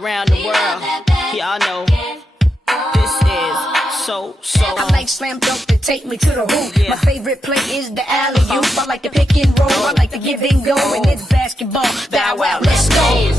around the world. Y'all know this is so. I like slam dunk to take me to the hoop. Yeah. My favorite play is the alley-oop. I like the pick and roll. I like the give and go. And it's basketball. Bow wow, let's go.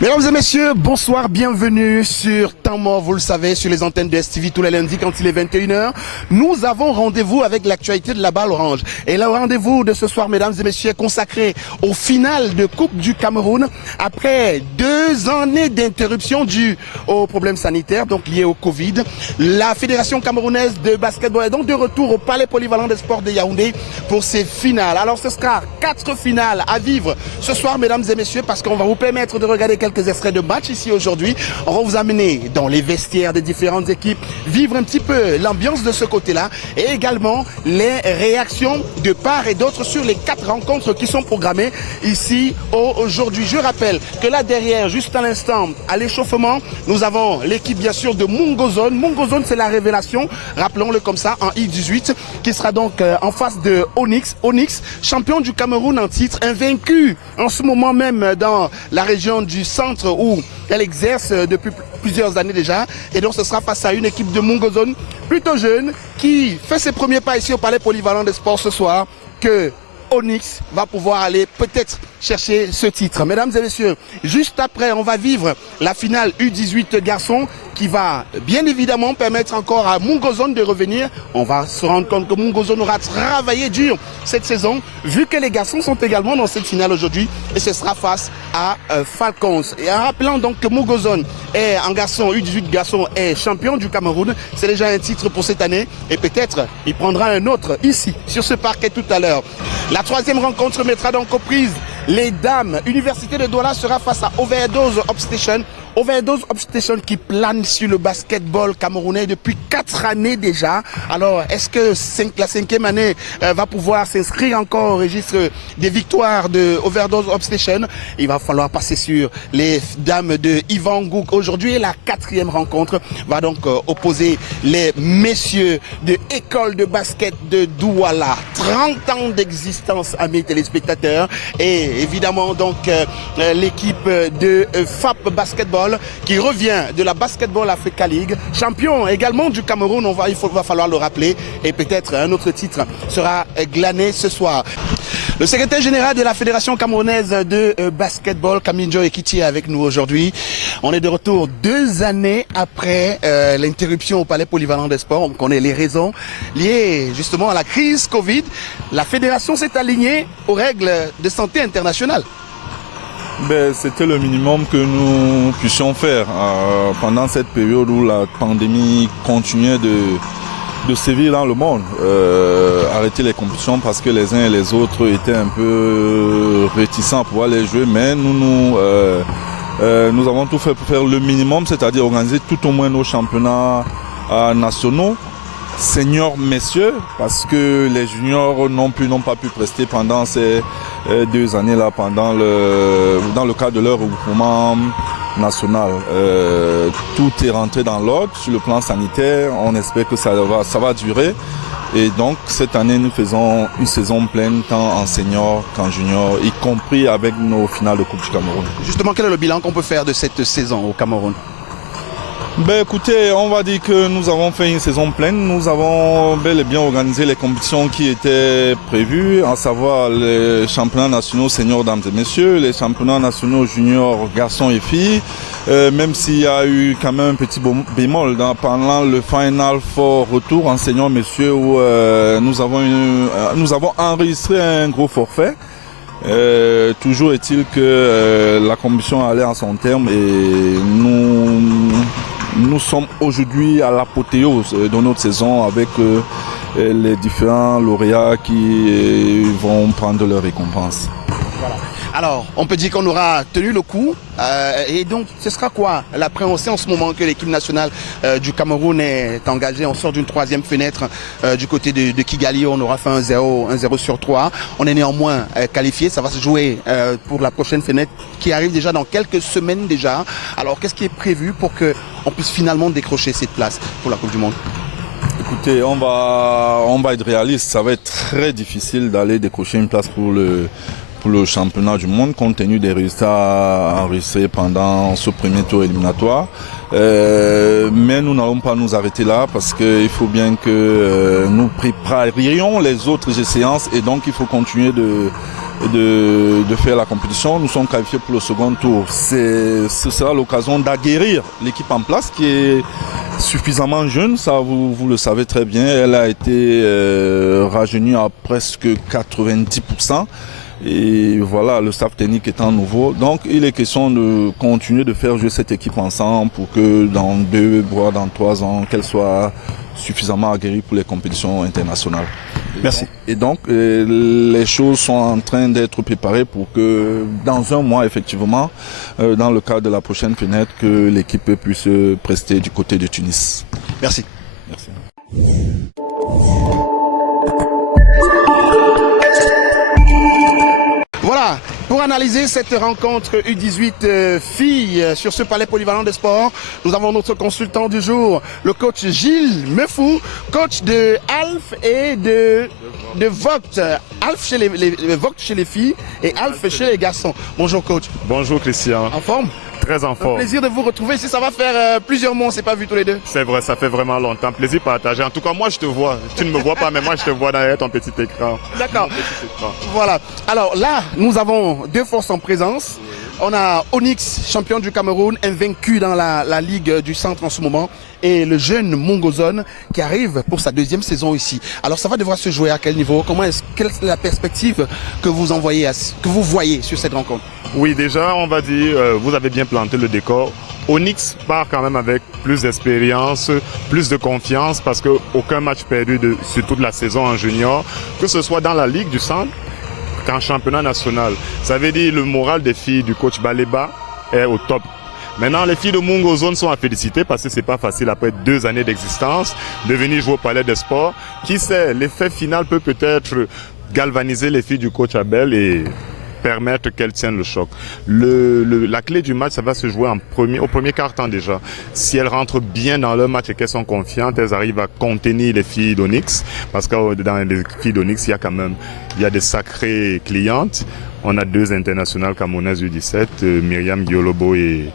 Mesdames et messieurs, bonsoir, bienvenue sur Temps Mort, vous le savez, sur les antennes de STV tous les lundis quand il est 21h. Nous avons rendez-vous avec l'actualité de la balle orange. Et le rendez-vous de ce soir, mesdames et messieurs, est consacré au final de Coupe du Cameroun après 2 années d'interruption due aux problèmes sanitaires, donc liés au Covid. La Fédération camerounaise de basketball est donc de retour au Palais Polyvalent des Sports de Yaoundé pour ses finales. Alors ce sera 4 finales à vivre ce soir, mesdames et messieurs, parce qu'on va vous permettre de regarder quelques extraits de match ici aujourd'hui. On va vous amener dans les vestiaires des différentes équipes, vivre un petit peu l'ambiance de ce côté-là et également les réactions de part et d'autre sur les 4 rencontres qui sont programmées ici aujourd'hui. Je rappelle que là derrière, juste à l'instant, à l'échauffement, nous avons l'équipe bien sûr de Mungozone. Mungozone, c'est la révélation, rappelons-le comme ça, en I-18, qui sera donc en face de Onyx. Onyx, champion du Cameroun en titre, invaincu en ce moment même dans la région du centre où elle exerce depuis plusieurs années déjà. Et donc ce sera face à une équipe de Mungozone plutôt jeune qui fait ses premiers pas ici au Palais Polyvalent des Sports ce soir, que Onyx va pouvoir aller peut-être chercher ce titre. Mesdames et messieurs, juste après, on va vivre la finale U18 garçons qui va bien évidemment permettre encore à Mungozone de revenir. On va se rendre compte que Mungozone aura travaillé dur cette saison, vu que les garçons sont également dans cette finale aujourd'hui, et ce sera face à Falcons. Et en rappelant donc que Mungozone est en garçon, U18 garçon est champion du Cameroun, c'est déjà un titre pour cette année, et peut-être il prendra un autre ici, sur ce parquet tout à l'heure. La 3e rencontre mettra donc aux prises les dames. Université de Douala sera face à Overdose Obstation. Overdose Obstation qui plane sur le basketball camerounais depuis 4 années déjà. Alors, est-ce que la 5e année va pouvoir s'inscrire encore au registre des victoires de Overdose Obstation? Il va falloir passer sur les dames de Yvan Gouk. Aujourd'hui, la 4e rencontre va donc opposer les messieurs de École de basket de Douala. 30 ans d'existence, amis téléspectateurs. Et évidemment, donc, l'équipe de FAP Basketball qui revient de la Basketball Africa League, champion également du Cameroun, il va falloir le rappeler, et peut-être un autre titre sera glané ce soir. Le secrétaire général de la Fédération camerounaise de basketball, Kaminjo Ekiti, est avec nous aujourd'hui. On est de retour 2 années après l'interruption au Palais Polyvalent des Sports. On connaît les raisons liées justement à la crise Covid. La fédération s'est alignée aux règles de santé internationale. C'était le minimum que nous puissions faire pendant cette période où la pandémie continuait de sévir dans le monde. Arrêter les compétitions parce que les uns et les autres étaient un peu réticents à pouvoir les jouer, mais nous avons tout fait pour faire le minimum, c'est-à-dire organiser tout au moins nos championnats nationaux, seniors messieurs, parce que les juniors n'ont pas pu prester pendant ces 2 années-là, dans le cadre de leur regroupement national. Tout est rentré dans l'ordre sur le plan sanitaire. On espère que ça va durer. Et donc cette année, nous faisons une saison pleine tant en senior qu'en junior, y compris avec nos finales de Coupe du Cameroun. Justement, quel est le bilan qu'on peut faire de cette saison au Cameroun? Écoutez, on va dire que nous avons fait une saison pleine. Nous avons bel et bien organisé les compétitions qui étaient prévues, à savoir les championnats nationaux seniors dames et messieurs, les championnats nationaux juniors garçons et filles, même s'il y a eu quand même un petit bémol pendant le Final Four retour en seniors messieurs où nous avons enregistré un gros forfait. Toujours est-il que la compétition allait à son terme et nous sommes aujourd'hui à l'apothéose de notre saison avec les différents lauréats qui vont prendre leur récompense. Voilà. Alors, on peut dire qu'on aura tenu le coup. Et donc, ce sera quoi l'appréhension en ce moment que l'équipe nationale du Cameroun est engagée? On sort d'une 3e fenêtre du côté de Kigali. On aura fait un 0 sur 3. On est néanmoins qualifié. Ça va se jouer pour la prochaine fenêtre qui arrive déjà dans quelques semaines déjà. Alors, qu'est-ce qui est prévu pour qu'on puisse finalement décrocher cette place pour la Coupe du Monde? Écoutez, on va être réaliste. Ça va être très difficile d'aller décrocher une place pour pour le championnat du monde compte tenu des résultats enregistrés pendant ce premier tour éliminatoire. Mais nous n'allons pas nous arrêter là parce qu'il faut bien que nous préparions les autres séances et donc il faut continuer de faire la compétition. Nous sommes qualifiés pour le second tour. Ce sera l'occasion d'aguerrir l'équipe en place qui est suffisamment jeune, ça vous le savez très bien. Elle a été rajeunie à presque 90%. Et voilà, le staff technique étant nouveau. Donc il est question de continuer de faire jouer cette équipe ensemble pour que dans 2 voire dans 3 ans, qu'elle soit suffisamment aguerrie pour les compétitions internationales. Merci. Et donc les choses sont en train d'être préparées pour que dans 1 mois, effectivement, dans le cadre de la prochaine fenêtre, que l'équipe puisse prester du côté de Tunis. Merci. Merci. Voilà, pour analyser cette rencontre U18 filles sur ce palais polyvalent des sports, nous avons notre consultant du jour, le coach Gilles Meufou, coach de Alf et de Vogt. Alf chez les Vogt chez les filles et Alf chez les garçons. Bonjour coach. Bonjour Christian. En forme? Très en forme. Plaisir de vous retrouver. Si ça va faire plusieurs mois, on ne s'est pas vu tous les deux. C'est vrai, ça fait vraiment longtemps. Plaisir partagé. En tout cas, moi je te vois. Tu ne me vois pas, mais moi je te vois derrière ton petit écran. D'accord. Voilà. Alors là, nous avons 2 forces en présence. On a Onyx, champion du Cameroun, invaincu dans la Ligue du Centre en ce moment. Et le jeune Mungozone qui arrive pour sa 2e saison ici. Alors ça va devoir se jouer à quel niveau? Quelle est la perspective que vous voyez sur cette rencontre? Oui, déjà, on va dire, vous avez bien planté le décor. Onyx part quand même avec plus d'expérience, plus de confiance parce qu'aucun match perdu sur toute la saison en junior, que ce soit dans la Ligue du Centre qu'en championnat national. Ça veut dire le moral des filles du coach Baleba est au top. Maintenant, les filles de Mungozone sont à féliciter parce que c'est pas facile après 2 années d'existence de venir jouer au Palais des Sports. Qui sait, l'effet final peut peut-être galvaniser les filles du coach Abel et permettre qu'elles tiennent le choc. La clé du match, ça va se jouer au premier quart-temps déjà. Si elles rentrent bien dans leur match et qu'elles sont confiantes, elles arrivent à contenir les filles d'Onyx. Parce que dans les filles d'Onyx, il y a des sacrées clientes. On a 2 internationales camerounaises U17, Myriam Giolobo et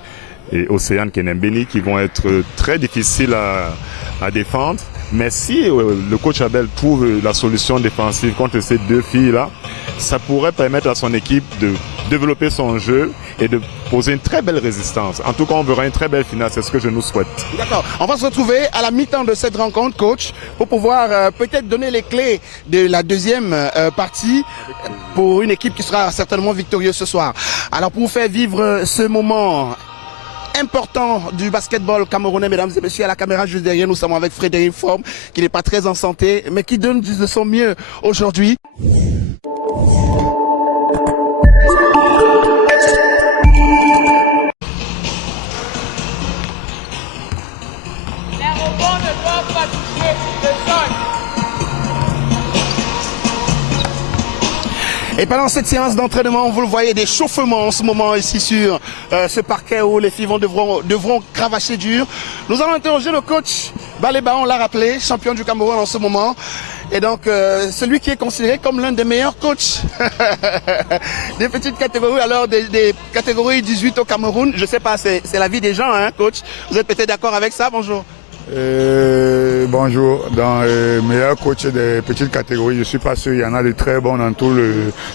Océane Kenembeni, qui vont être très difficiles à défendre. Mais si le coach Abel trouve la solution défensive contre ces 2 filles-là, ça pourrait permettre à son équipe de développer son jeu et de poser une très belle résistance. En tout cas, on verra une très belle finale, c'est ce que je nous souhaite. D'accord. On va se retrouver à la mi-temps de cette rencontre, coach, pour pouvoir peut-être donner les clés de la 2e partie pour une équipe qui sera certainement victorieuse ce soir. Alors, pour vous faire vivre ce moment important du basketball camerounais, mesdames et messieurs, à la caméra juste derrière, nous sommes avec Frédéric Forme, qui n'est pas très en santé, mais qui donne de son mieux aujourd'hui. Et pendant cette séance d'entraînement, vous le voyez, des chauffements en ce moment ici sur ce parquet où les filles devront cravacher dur. Nous allons interroger le coach Baleba, on l'a rappelé, champion du Cameroun en ce moment. Et donc, celui qui est considéré comme l'un des meilleurs coachs des petites catégories, alors des catégories 18 au Cameroun. Je sais pas, c'est la vie des gens, hein, coach. Vous êtes peut-être d'accord avec ça? Bonjour. Bonjour, dans meilleur coach des petites catégories, je ne suis pas sûr, il y en a de très bons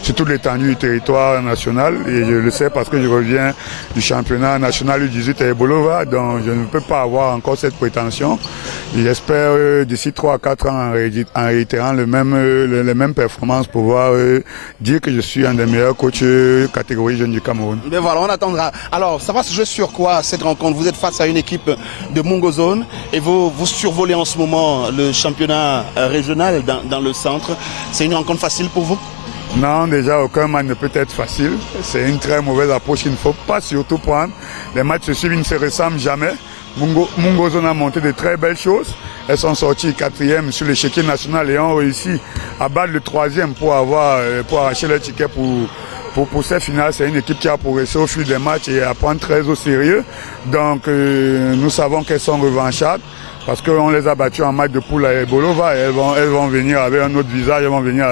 sur toute l'étendue du territoire national et je le sais parce que je reviens du championnat national U18 à Bolova, donc je ne peux pas avoir encore cette prétention. J'espère d'ici 3 à 4 ans en réitérant les mêmes performances pouvoir dire que je suis un des meilleurs coachs catégorie jeune du Cameroun. Mais voilà, on attendra. Alors, ça va se jouer sur quoi cette rencontre? Vous êtes face à une équipe de Mungozone et vous survolez en ce moment le championnat régional dans le centre. C'est une rencontre facile pour vous? Non, déjà aucun match ne peut être facile. C'est une très mauvaise approche qu'il ne faut pas surtout prendre. Les matchs se suivent, ils ne se ressemblent jamais. Mungozone a monté de très belles choses. Elles sont sorties 4e sur l'échiquier national et ont réussi à battre le 3e pour arracher leur ticket pour cette finale. C'est une équipe qui a progressé au fil des matchs et à prendre très au sérieux. Donc nous savons qu'elles sont revanchardes. parce qu'on les a battus en match de poule à Bolova. Elles vont venir avec un autre visage, elles vont venir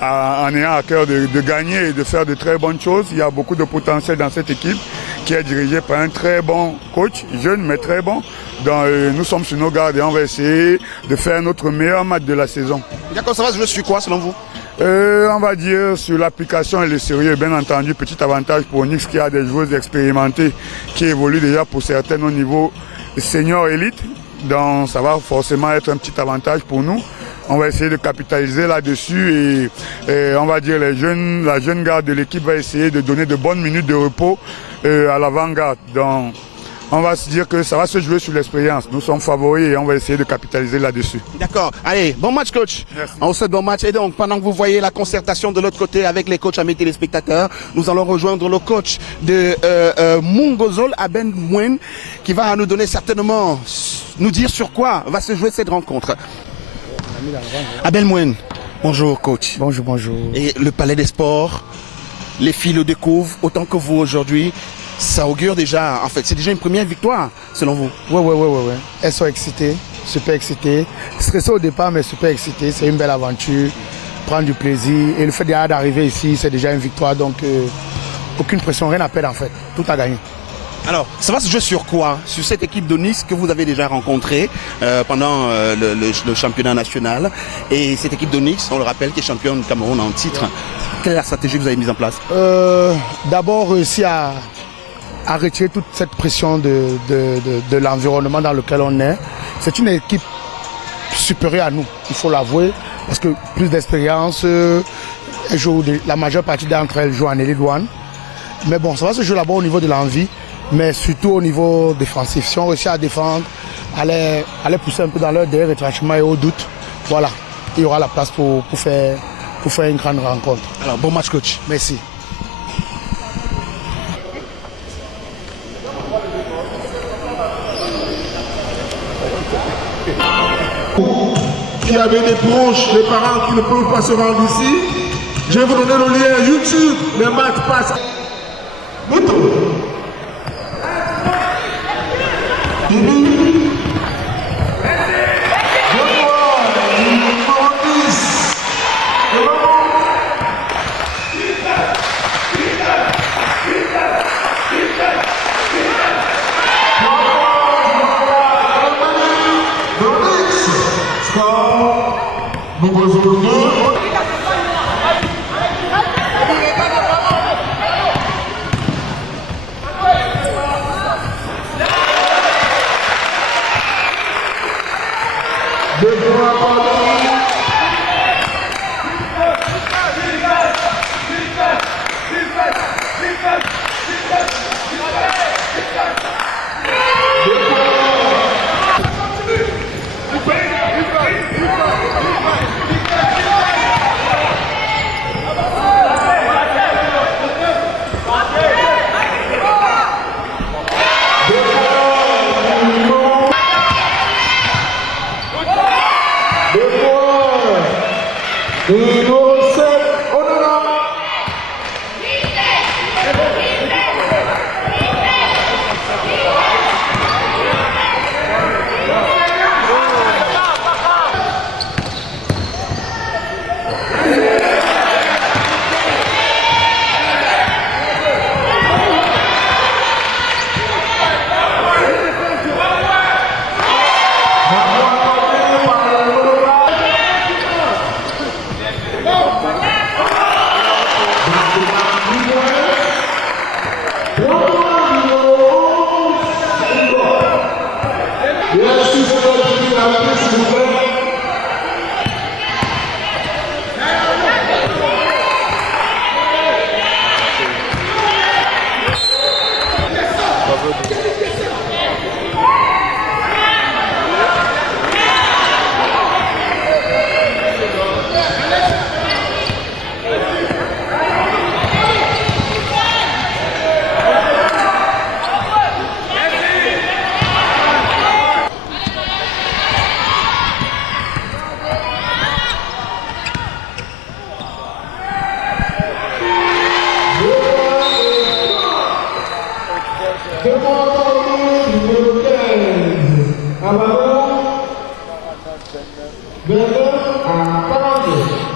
en ayant à cœur de gagner et de faire de très bonnes choses. Il y a beaucoup de potentiel dans cette équipe qui est dirigée par un très bon coach, jeune mais très bon. Donc, nous sommes sur nos gardes et on va essayer de faire notre meilleur match de la saison. D'accord, ça va se jouer sur quoi selon vous? On va dire sur l'application et le sérieux, bien entendu, petit avantage pour Onyx qui a des joueuses expérimentées qui évoluent déjà pour certaines au niveau senior élite. Donc ça va forcément être un petit avantage pour nous. On va essayer de capitaliser là-dessus et on va dire la jeune garde de l'équipe va essayer de donner de bonnes minutes de repos à l'avant-garde. Donc on va se dire que ça va se jouer sur l'expérience. Nous sommes favoris et on va essayer de capitaliser là-dessus. D'accord. Allez, bon match coach. Merci. On vous souhaite bon match. Et donc, pendant que vous voyez la concertation de l'autre côté avec les coachs, amis téléspectateurs, nous allons rejoindre le coach de Mungozol, Abel Mwen, qui va nous donner certainement, nous dire sur quoi va se jouer cette rencontre. Abel Mwen, bonjour coach. Bonjour, bonjour. Et le Palais des Sports, les filles le découvrent autant que vous aujourd'hui. Ça augure déjà, en fait, c'est déjà une première victoire, selon vous? Ouais. Elles sont excitées, super excitées. Stressées au départ, mais super excitées. C'est une belle aventure, prendre du plaisir. Et le fait d'arriver ici, c'est déjà une victoire. Donc, aucune pression, rien à perdre en fait. Tout à gagner. Alors, ça va se jouer sur quoi? Sur cette équipe de Nice que vous avez déjà rencontrée pendant le championnat national. Et cette équipe de Nice, on le rappelle, qui est championne du Cameroun en titre. Quelle est la stratégie que vous avez mise en place? D'abord, réussir à retirer toute cette pression de l'environnement dans lequel on est. C'est une équipe supérieure à nous, il faut l'avouer, parce que plus d'expérience, la majeure partie d'entre elles jouent en Elite One. Mais bon, ça va se jouer là-bas au niveau de l'envie, mais surtout au niveau défensif. Si on réussit à défendre, à les pousser un peu dans leur derrière retranchement et au doute, voilà, il y aura la place pour faire une grande rencontre. Alors, bon match coach. Merci. Qui avait des proches, des parents qui ne peuvent pas se rendre ici, je vais vous donner le lien YouTube. Le match passe. Moutou.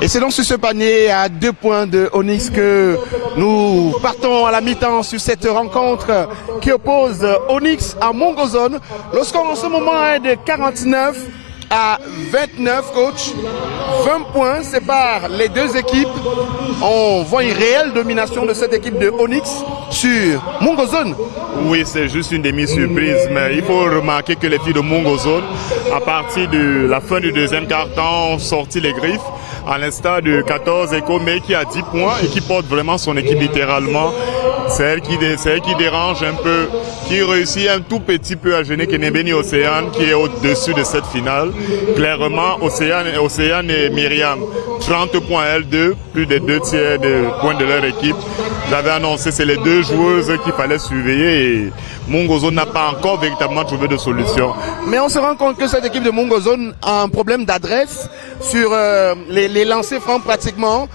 Et c'est donc sur ce panier à 2 points de Onyx que nous partons à la mi-temps sur cette rencontre qui oppose Onyx à Mongozone. Le score en ce moment est de 49 à 29, coach. 20 points séparent les deux équipes. On voit une réelle domination de cette équipe de Onyx sur Mongozone. Oui, c'est juste une demi-surprise, mais il faut remarquer que les filles de Mongozone, à partir de la fin du deuxième quart-temps, ont sorti les griffes, à l'instar de 14 Echo, mais qui a 10 points et qui porte vraiment son équipe littéralement. C'est elle qui dérange un peu, qui réussit un tout petit peu à gêner Kenebeni Océane, qui est au-dessus de cette finale. Clairement, Océane et Myriam, 30 points L2, plus des 2/3 des points de leur équipe. J'avais annoncé, c'est les deux joueuses qu'il fallait surveiller et Mongozone n'a pas encore véritablement trouvé de solution. Mais on se rend compte que cette équipe de Mongozone a un problème d'adresse sur les lancers francs pratiquement.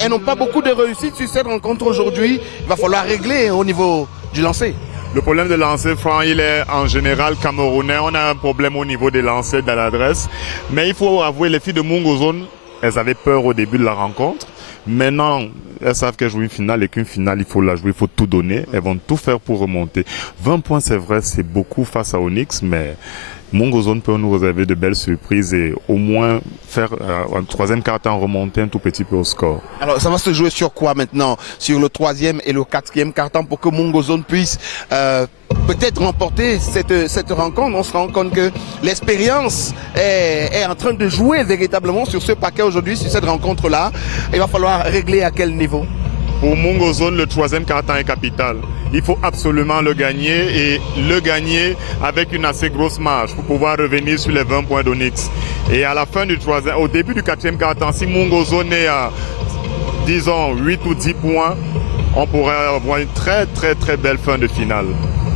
Elles n'ont pas beaucoup de réussite sur cette rencontre aujourd'hui. Il va falloir régler au niveau du lancer. Le problème de lancer franc, il est en général camerounais. On a un problème au niveau des lancers de l'adresse. Mais il faut avouer, les filles de Mongozone, elles avaient peur au début de la rencontre. Maintenant, elles savent qu'elles jouent une finale et qu'une finale, il faut la jouer, il faut tout donner. Elles vont tout faire pour remonter. 20 points, c'est vrai, c'est beaucoup face à Onyx, mais Mongozone peut nous réserver de belles surprises et au moins faire un troisième quart-temps remonter un tout petit peu au score. Alors ça va se jouer sur quoi maintenant? Sur le troisième et le quatrième quart-temps pour que Mongozone puisse peut-être remporter cette rencontre. On se rend compte que l'expérience est en train de jouer véritablement sur ce paquet aujourd'hui, sur cette rencontre-là. Il va falloir régler à quel niveau? Pour Mongozone, le troisième quart-temps est capital. Il faut absolument le gagner et le gagner avec une assez grosse marge pour pouvoir revenir sur les 20 points d'Onyx. Et à la fin du troisième, au début du quatrième quart-temps, si Mongozone est à, disons, 8 ou 10 points, on pourrait avoir une très très très belle fin de finale.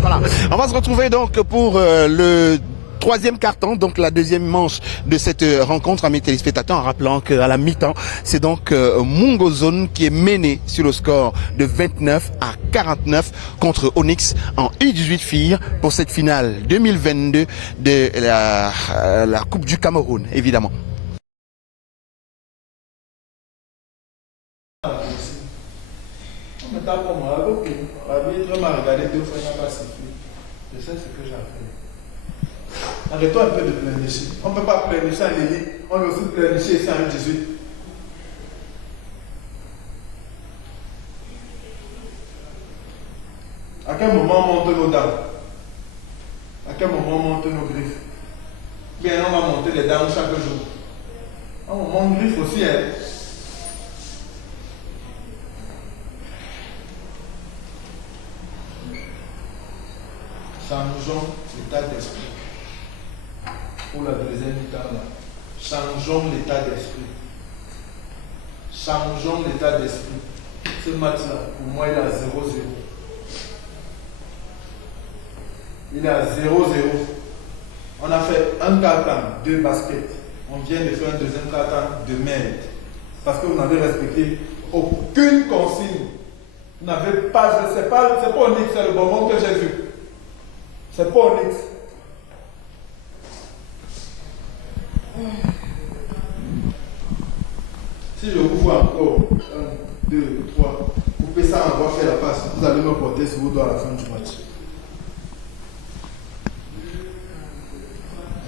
Voilà. On va se retrouver donc pour le troisième carton, donc la deuxième manche de cette rencontre, amis téléspectateurs, en rappelant qu'à la mi-temps, c'est donc Mongozone qui est mené sur le score de 29 à 49 contre Onyx en U18 filles pour cette finale 2022 de la Coupe du Cameroun, évidemment. Je sais ce que j'ai fait. Arrêtons un peu de pleurnicher. On ne peut pas pleurnicher en élite. On veut aussi pleurnicher ici en 18. À quel moment on monte nos dames? À quel moment on monte nos griffes? Bien, on va monter les dames chaque jour. On monte griffe aussi, hein. Changeons l'état d'esprit. Pour la deuxième mi-temps là. Changeons l'état d'esprit. Changeons l'état d'esprit. Ce match-là, pour moi, il est à 0-0. Il est à 0-0. On a fait un quart-temps, 2 baskets. On vient de faire un deuxième quart-temps de merde. Parce que vous n'avez respecté aucune consigne. Vous n'avez pas, c'est pas Onyx, c'est le bonbon que j'ai vu. C'est pas Onyx. Si je vous vois encore 1, 2, 3, coupez ça en avoir fait la passe, vous allez me porter sur vos doigts à la fin du match.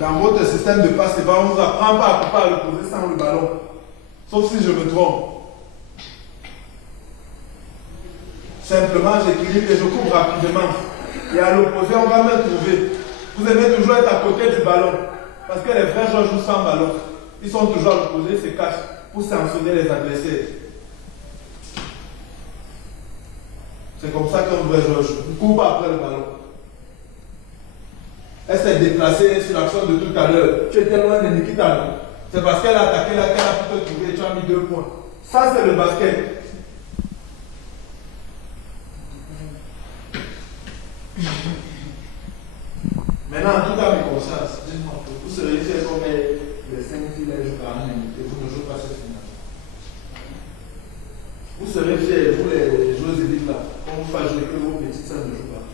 Dans votre système de passe, on ne vous apprend pas à couper à l'opposé sans le ballon. Sauf si je me trompe. Simplement, j'équilibre et je coupe rapidement. Et à l'opposé, on va me trouver. Vous aimez toujours être à côté du ballon. Parce que les vrais joueurs jouent sans ballon. Ils sont toujours à l'opposé, ils se cachent pour sanctionner les adversaires. C'est comme ça qu'un vrai joueur joue. Il ne court pas après le ballon. Elle s'est déplacée sur l'action de tout à l'heure. Tu étais loin de Nikita. C'est parce qu'elle a attaqué là qu'elle a pu te trouver et tu as mis 2 points. Ça, c'est le basket. Maintenant, en tout cas, mes consciences, dites-moi, vous serez fiers comme les 5 filles jouent par an et vous ne jouez pas cette finale. Vous serez fiers, vous les joueurs élites là, qu'on vous fasse jouer que vos petites sœurs ne jouent pas.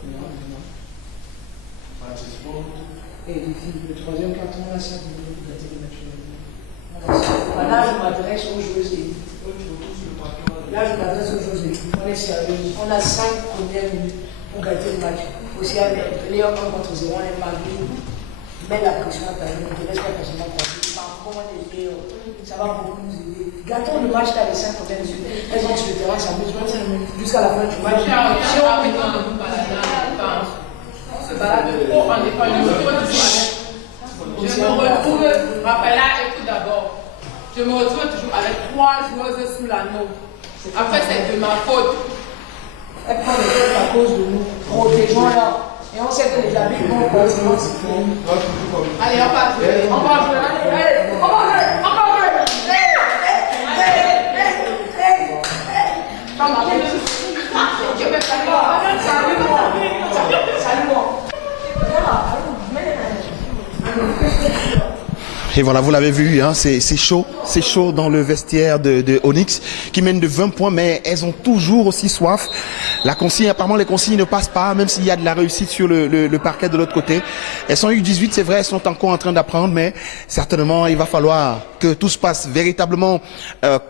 Et le troisième carton, là, ça vous dit, voilà, je m'adresse aux joueuses élites. est sérieuse. On a 5 premières minutes pour gagner le match. Aussi, les 1 contre 0, on est malgré. Mais la pression à taille, on te laisse pas forcément passer. Par contre, ça va beaucoup nous aider. Gâtons le match là, les 5 premières minutes. Elles ont sur le terrain, ça bouge jusqu'à la fin du match. Si on se balade, on n'est pas je me retrouve, Raphaël, écoute d'abord. Je me retrouve toujours avec 3 joueuses sous l'anneau. Après, c'est de ma faute. Elle prend les choses à cause de nous. Protégeons là. Et on sait que les habits vont continuer. Allez, on va jouer. On va jouer. Allez, on va jouer. On va jouer. Je vais salut-moi. Et voilà, vous l'avez vu, hein, c'est chaud dans le vestiaire de Onyx qui mène de 20 points, mais elles ont toujours aussi soif. La consigne, apparemment les consignes ne passent pas, même s'il y a de la réussite sur le parquet de l'autre côté. Elles sont U18, c'est vrai, elles sont encore en train d'apprendre, mais certainement il va falloir que tout se passe véritablement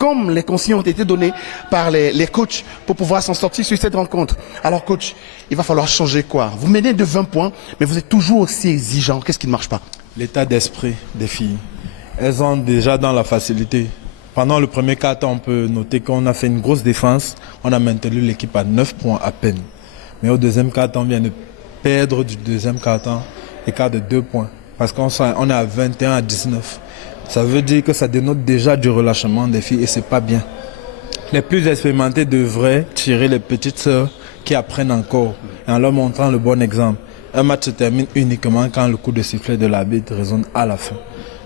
comme les consignes ont été données par les coachs pour pouvoir s'en sortir sur cette rencontre. Alors coach, il va falloir changer quoi? Vous menez de 20 points, mais vous êtes toujours aussi exigeant. Qu'est-ce qui ne marche pas? L'état d'esprit des filles. Elles ont déjà dans la facilité. Pendant le premier quart-temps, on peut noter qu'on a fait une grosse défense. On a maintenu l'équipe à 9 points à peine. Mais au deuxième quart-temps, on vient de perdre du deuxième quart-temps, écart de 2 points. Parce qu'on est à 21 à 19. Ça veut dire que ça dénote déjà du relâchement des filles et c'est pas bien. Les plus expérimentés devraient tirer les petites sœurs qui apprennent encore et en leur montrant le bon exemple. Un match se termine uniquement quand le coup de sifflet de l'arbitre résonne à la fin.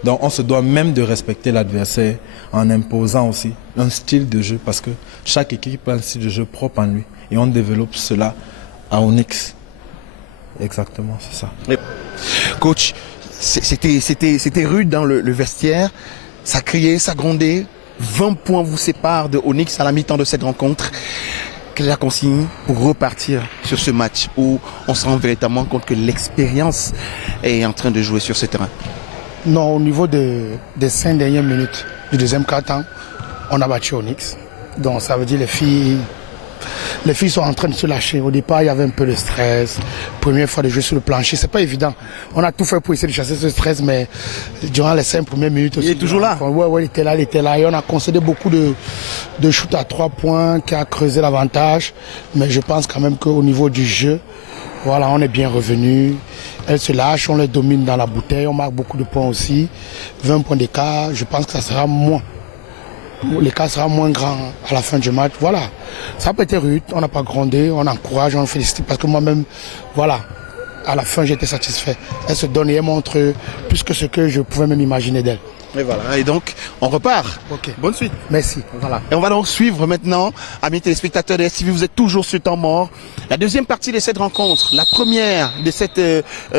Donc on se doit même de respecter l'adversaire en imposant aussi un style de jeu parce que chaque équipe a un style de jeu propre en lui et on développe cela à Onyx. Exactement, c'est ça. Coach, c'était rude dans le vestiaire, ça criait, ça grondait. 20 points vous séparent de Onyx à la mi-temps de cette rencontre. Quelle est la consigne pour repartir sur ce match où on se rend véritablement compte que l'expérience est en train de jouer sur ce terrain? Non, au niveau des 5 dernières minutes du deuxième quart-temps, on a battu Onyx. Donc ça veut dire les filles sont en train de se lâcher. Au départ, il y avait un peu de stress. Première fois de jouer sur le plancher, c'est pas évident. On a tout fait pour essayer de chasser ce stress, mais durant les 5 premières minutes aussi. Il est toujours là. Ouais, il était là. Et on a concédé beaucoup de shoots à 3 points qui a creusé l'avantage. Mais je pense quand même qu'au niveau du jeu, voilà, on est bien revenu. Elles se lâchent, on les domine dans la bouteille, on marque beaucoup de points aussi. 20 points d'écart, je pense que ça sera moins. L'écart sera moins grand à la fin du match. Voilà, ça peut être rude, on n'a pas grondé, on encourage, on félicite parce que moi-même, voilà, à la fin j'étais satisfait. Elle se donne et elle montre plus que ce que je pouvais même imaginer d'elle. Et voilà, et donc on repart. Ok. Bonne suite. Merci. Voilà. Et on va donc suivre maintenant, amis téléspectateurs de STV, vous êtes toujours sur Temps Mort. La deuxième partie de cette rencontre, la première de cette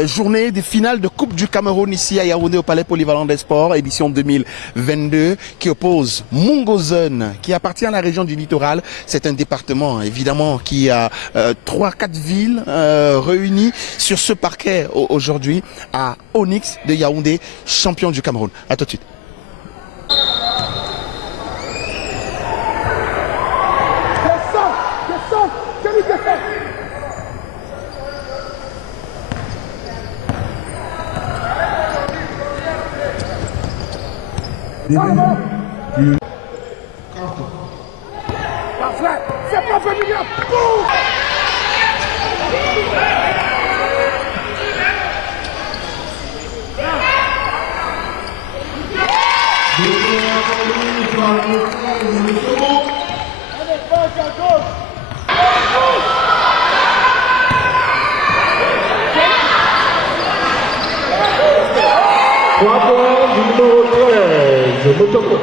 journée des finales de Coupe du Cameroun ici à Yaoundé au Palais Polyvalent des Sports, édition 2022, qui oppose Mongozone, qui appartient à la région du littoral. C'est un département évidemment qui a 3-4 villes réunies sur ce parquet aujourd'hui à Onyx de Yaoundé, champion du Cameroun. À tout de suite. C'est pas familial. Numéro 13, Motoko.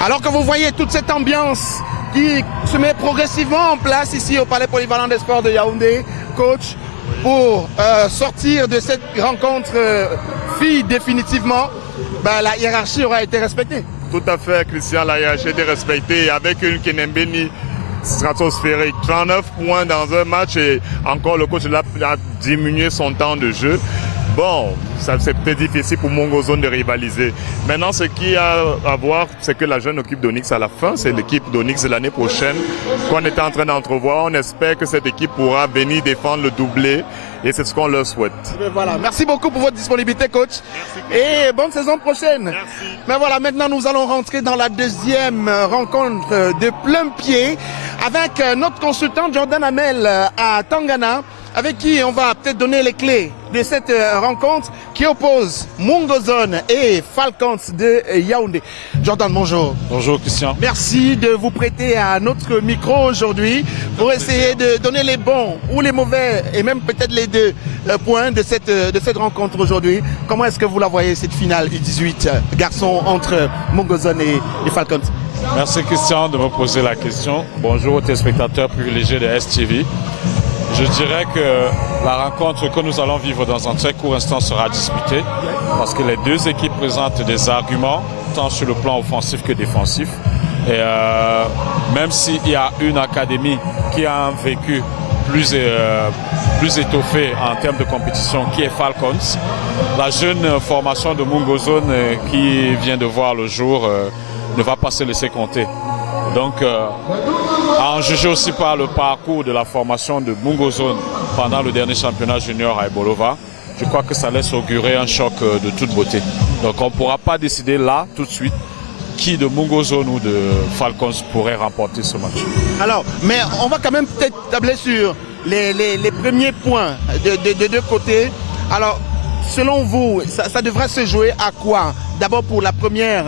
Alors que vous voyez toute cette ambiance qui se met progressivement en place ici au Palais Polyvalent des Sports de Yaoundé, coach, pour sortir de cette rencontre fille définitivement, la hiérarchie aura été respectée. Tout à fait, Christian, la hiérarchie a été respectée avec une Kenembeni stratosphérique. 39 points dans un match et encore le coach a diminué son temps de jeu. Bon, c'est peut-être difficile pour Mongozone de rivaliser. Maintenant, ce qu'il y a à voir, c'est que la jeune équipe d'Onyx à la fin, c'est l'équipe d'Onyx de l'année prochaine qu'on est en train d'entrevoir. On espère que cette équipe pourra venir défendre le doublé et c'est ce qu'on leur souhaite. Mais voilà, merci beaucoup pour votre disponibilité, coach. Merci, et bonne saison prochaine. Merci. Mais voilà, maintenant nous allons rentrer dans la deuxième rencontre de plein pied avec notre consultant Jordan Amel à Tangana, avec qui on va peut-être donner les clés de cette rencontre qui oppose Mungozone et Falcons de Yaoundé. Jordan, bonjour. Bonjour Christian. Merci de vous prêter à notre micro aujourd'hui pour essayer de donner les bons ou les mauvais et même peut-être les deux points de cette rencontre aujourd'hui. Comment est-ce que vous la voyez, cette finale U18 garçons entre Mungozone et Falcons? Merci Christian de me poser la question. Bonjour aux téléspectateurs privilégiés de STV. Je dirais que la rencontre que nous allons vivre dans un très court instant sera disputée parce que les deux équipes présentent des arguments tant sur le plan offensif que défensif. Et même s'il y a une académie qui a un vécu plus étoffé en termes de compétition qui est Falcons, la jeune formation de Mungozone qui vient de voir le jour ne va pas se laisser compter. Donc, à en juger aussi par le parcours de la formation de Mungozone pendant le dernier championnat junior à Ebolova, je crois que ça laisse augurer un choc de toute beauté. Donc, on ne pourra pas décider là, tout de suite, qui de Mungozone ou de Falcons pourrait remporter ce match. Alors, mais on va quand même peut-être tabler sur les premiers points de deux côtés. Alors, selon vous, ça devrait se jouer à quoi? D'abord pour la première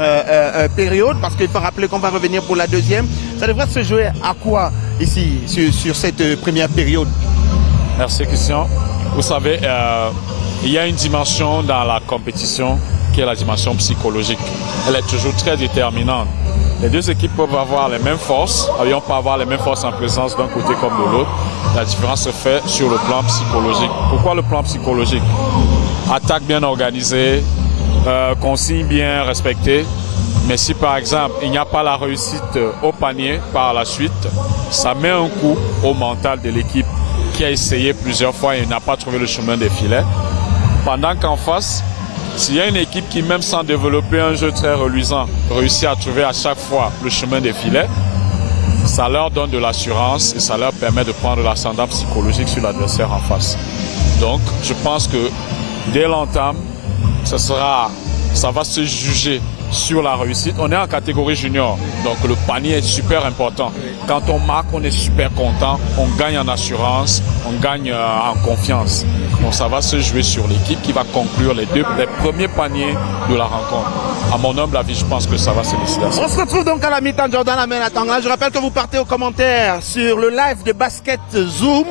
période, parce qu'il faut rappeler qu'on va revenir pour la deuxième. Ça devrait se jouer à quoi ici, sur cette première période? Merci Christian. Vous savez, il y a une dimension dans la compétition qui est la dimension psychologique. Elle est toujours très déterminante. Les deux équipes peuvent avoir les mêmes forces, ils vont pas avoir les mêmes forces en présence d'un côté comme de l'autre. La différence se fait sur le plan psychologique. Pourquoi le plan psychologique? Attaque bien organisée, consigne bien respectée, mais si par exemple il n'y a pas la réussite au panier par la suite, ça met un coup au mental de l'équipe qui a essayé plusieurs fois et n'a pas trouvé le chemin des filets. Pendant qu'en face, s'il y a une équipe qui, même sans développer un jeu très reluisant, réussit à trouver à chaque fois le chemin des filets, ça leur donne de l'assurance et ça leur permet de prendre l'ascendant psychologique sur l'adversaire en face. Donc je pense que dès l'entame, ça va se juger sur la réussite. On est en catégorie junior, donc le panier est super important. Quand on marque, on est super content, on gagne en assurance, on gagne en confiance. Donc ça va se jouer sur l'équipe qui va conclure les premiers paniers de la rencontre. À mon humble avis, je pense que ça va se décider. On se retrouve donc à la mi-temps, Jordan Amel à Tangana. Je rappelle que vous partez aux commentaires sur le live de Basket Zoom,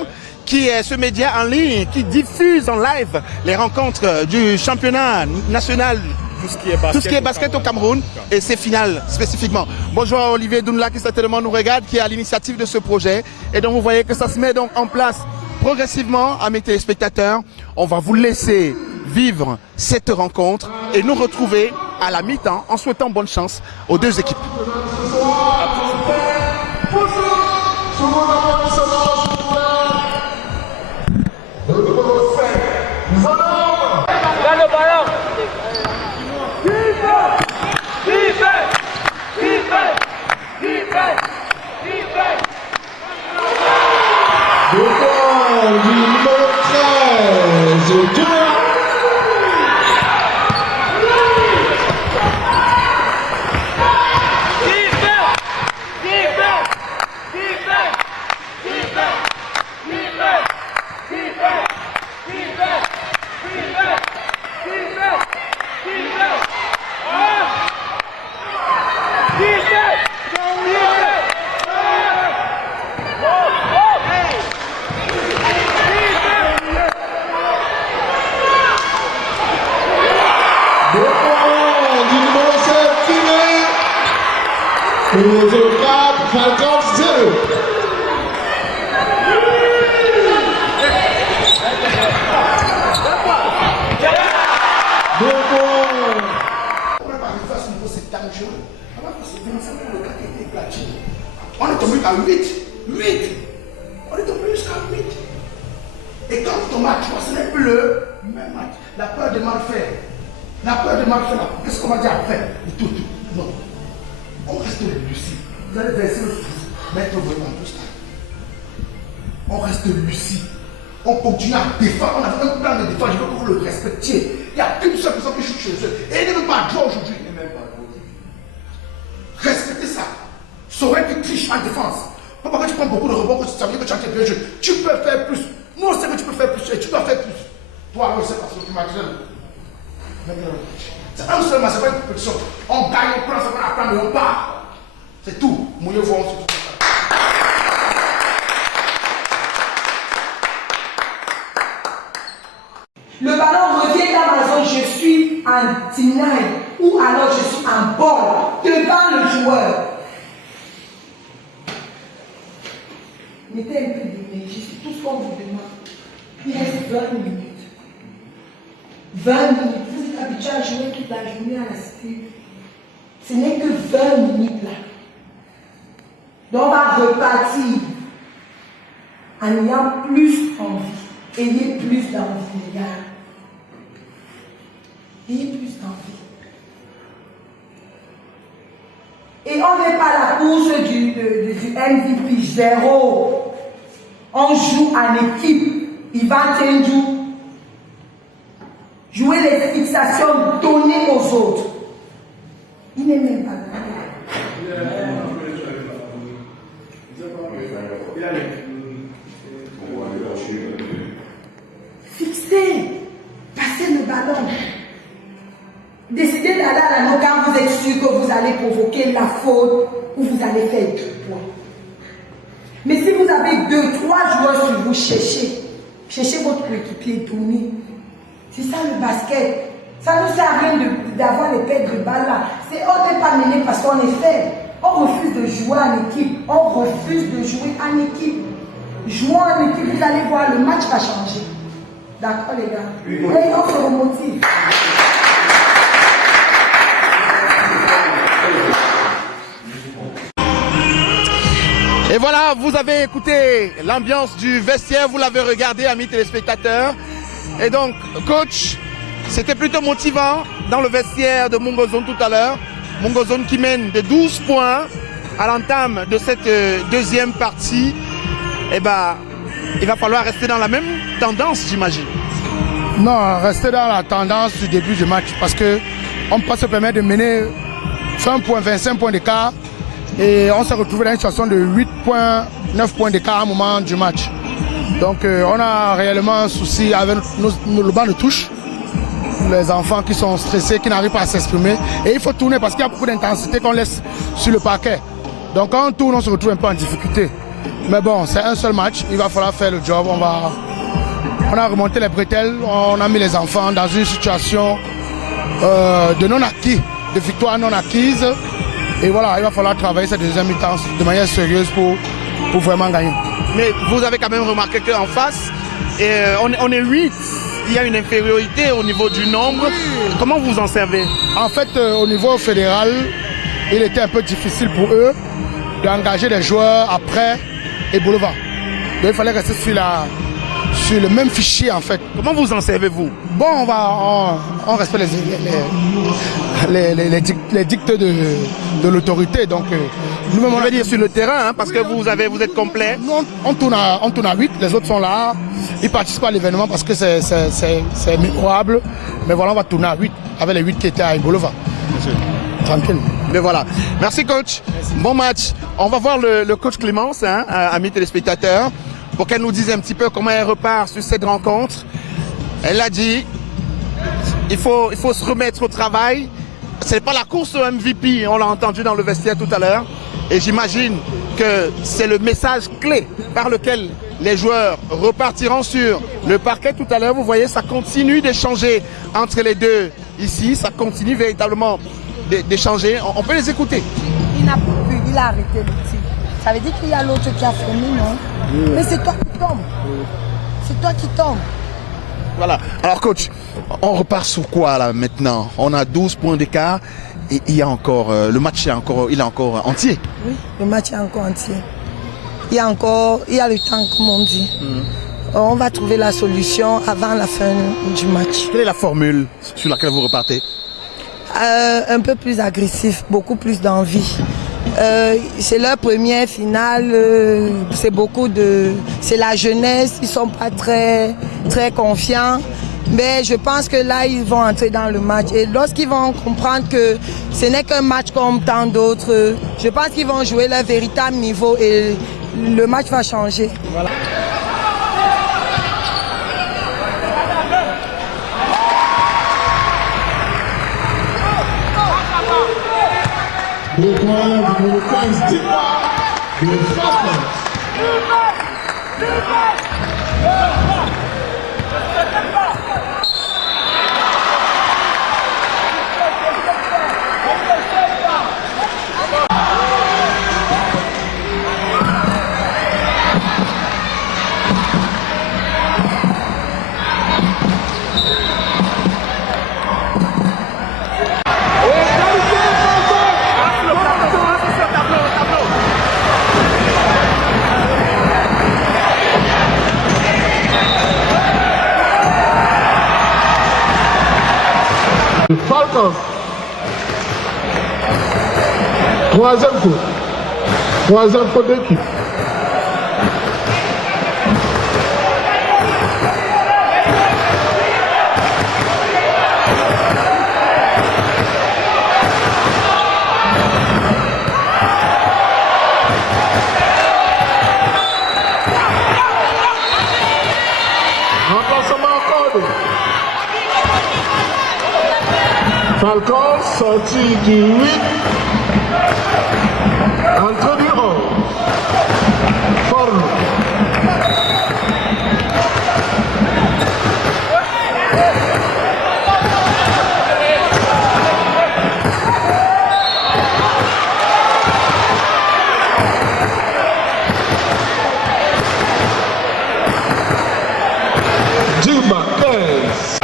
qui est ce média en ligne qui diffuse en live les rencontres du championnat national, tout ce qui est basket au Cameroun et ses finales spécifiquement. Bonjour à Olivier Dunla qui certainement nous regarde, qui est à l'initiative de ce projet. Et donc vous voyez que ça se met donc en place progressivement à mes téléspectateurs. On va vous laisser vivre cette rencontre et nous retrouver à la mi-temps en souhaitant bonne chance aux deux équipes. Falcons 0. On n'a pas arrivé à ce niveau, c'est dangereux. On a fait 25 pour le cas qui était platine. On est tombé à 8. On est tombé jusqu'à 8. Et quand ton match, ce n'est plus le même match. La peur de mal faire. Qu'est-ce qu'on va dire après? Tout. Non. On reste lucide. Vous allez verser le fou. Mettre vraiment tout ça. On reste lucide. On continue à défendre. On a fait un plan de défense. Je veux que vous le respectiez. Il n'y a qu'une seule personne qui joue chez eux. Et il n'est même pas droit aujourd'hui. Il n'est même pas droit. Respectez ça. Saurait qui triche en défense. Pas parce que tu prends beaucoup de rebonds que ça veut dire que tu as été bien joué. Tu peux faire plus. Nous, on sait que tu peux faire plus. Et tu dois faire plus. Toi, on sait parce que tu m'as dit. C'est un seul match, c'est pas une compétition. On gagne, on prend, on apprend, mais on part. C'est tout. Mouillez-vous, on se trouve. Le ballon revient dans ma zone, je suis en deny ou alors je suis en ball devant le joueur. Mettez un peu d'énergie, c'est tout ce qu'on vous demande. Il reste 20 minutes. 20 minutes. Vous êtes habitué à jouer toute la journée à la cité. Ce n'est que 20 minutes là. Donc on va repartir en ayant plus envie. Ayez plus d'envie, les gars. Ayez plus d'envie. Et on n'est pas à la course du MVP 0. On joue en équipe. Il va Tendu. Jouer les fixations données aux autres. Il n'est même pas là. Fixez. Passez le ballon. Décidez d'aller à la no quand vous êtes sûr que vous allez provoquer la faute ou vous allez faire 2 points. Mais si vous avez 2, 3 joueurs sur vous, cherchez votre coéquipier tourné. C'est ça le basket. Ça ne sert à rien d'avoir les pertes de balles là. On n'est pas mené parce qu'on est faible. On refuse de jouer en équipe. On refuse de jouer en équipe. Jouons en équipe, vous allez voir, le match va changer. D'accord les gars? Et on se remotive. Et voilà, vous avez écouté l'ambiance du vestiaire, vous l'avez regardé, amis téléspectateurs. Et donc, coach, c'était plutôt motivant dans le vestiaire de Mungozone tout à l'heure. Mungozone qui mène de 12 points à l'entame de cette deuxième partie. Eh ben, il va falloir rester dans la même tendance, j'imagine. Non, rester dans la tendance du début du match parce qu'on ne peut pas se permettre de mener 20 points, 25 points d'écart et on s'est retrouvé dans une situation de 8 points, 9 points d'écart à un moment du match. Donc on a réellement un souci avec le banc de touche, les enfants qui sont stressés, qui n'arrivent pas à s'exprimer et il faut tourner parce qu'il y a beaucoup d'intensité qu'on laisse sur le parquet. Donc quand on tourne, on se retrouve un peu en difficulté. Mais bon, c'est un seul match, il va falloir faire le job, on a remonté les bretelles, on a mis les enfants dans une situation de non-acquis, de victoire non acquise. Et voilà, il va falloir travailler cette deuxième mi-temps de manière sérieuse pour vraiment gagner. Mais vous avez quand même remarqué qu'en face, on est 8. Il y a une infériorité au niveau du nombre. Oui. Comment vous en servez? En fait, au niveau fédéral, il était un peu difficile pour eux d'engager des joueurs après et Boulevard. Donc il fallait rester sur le même fichier en fait. Comment vous en servez-vous? Bon, on respecte les dictats de l'autorité. Donc nous-mêmes on va dire sur le terrain, hein, parce que vous êtes complet. Nous, on tourne à 8, les autres sont là. Ils participent à l'événement parce que c'est mémorable. Mais voilà, on va tourner à 8 avec les 8 qui étaient à Boulevard. Tranquille. Mais voilà. Merci coach. Merci. Bon match. On va voir le coach Clémence, hein, amis téléspectateurs, pour qu'elle nous dise un petit peu comment elle repart sur cette rencontre. Elle a dit, il faut se remettre au travail. Ce n'est pas la course au MVP, on l'a entendu dans le vestiaire tout à l'heure. Et j'imagine que c'est le message clé par lequel les joueurs repartiront sur le parquet tout à l'heure. Vous voyez, ça continue d'échanger entre les deux ici. Ça continue véritablement d'échanger. On peut les écouter. Il n'a plus pu, il a arrêté le tir. Ça veut dire qu'il y a l'autre qui a freiné, non? Oui. Mais c'est toi qui tombes. C'est toi qui tombes. Voilà. Alors coach, On repart sur quoi là maintenant? On a 12 points d'écart et il y a encore, le match il est encore entier. Oui, le match est encore entier. Il y a le temps comme on dit. On va trouver la solution avant la fin du match. Quelle est la formule sur laquelle vous repartez? Un peu plus agressif, beaucoup plus d'envie. C'est leur première finale, c'est la jeunesse, ils sont pas très confiants. Mais je pense que là, ils vont entrer dans le match. Et lorsqu'ils vont comprendre que ce n'est qu'un match comme tant d'autres, je pense qu'ils vont jouer leur véritable niveau et le match va changer. Voilà. Le point numéro 15, Dima de Falcons. Falcons. Troisième coup d'équipe. Remplacement encore. Falcons sorti du 8, entrée du 11, forme. Dima 15.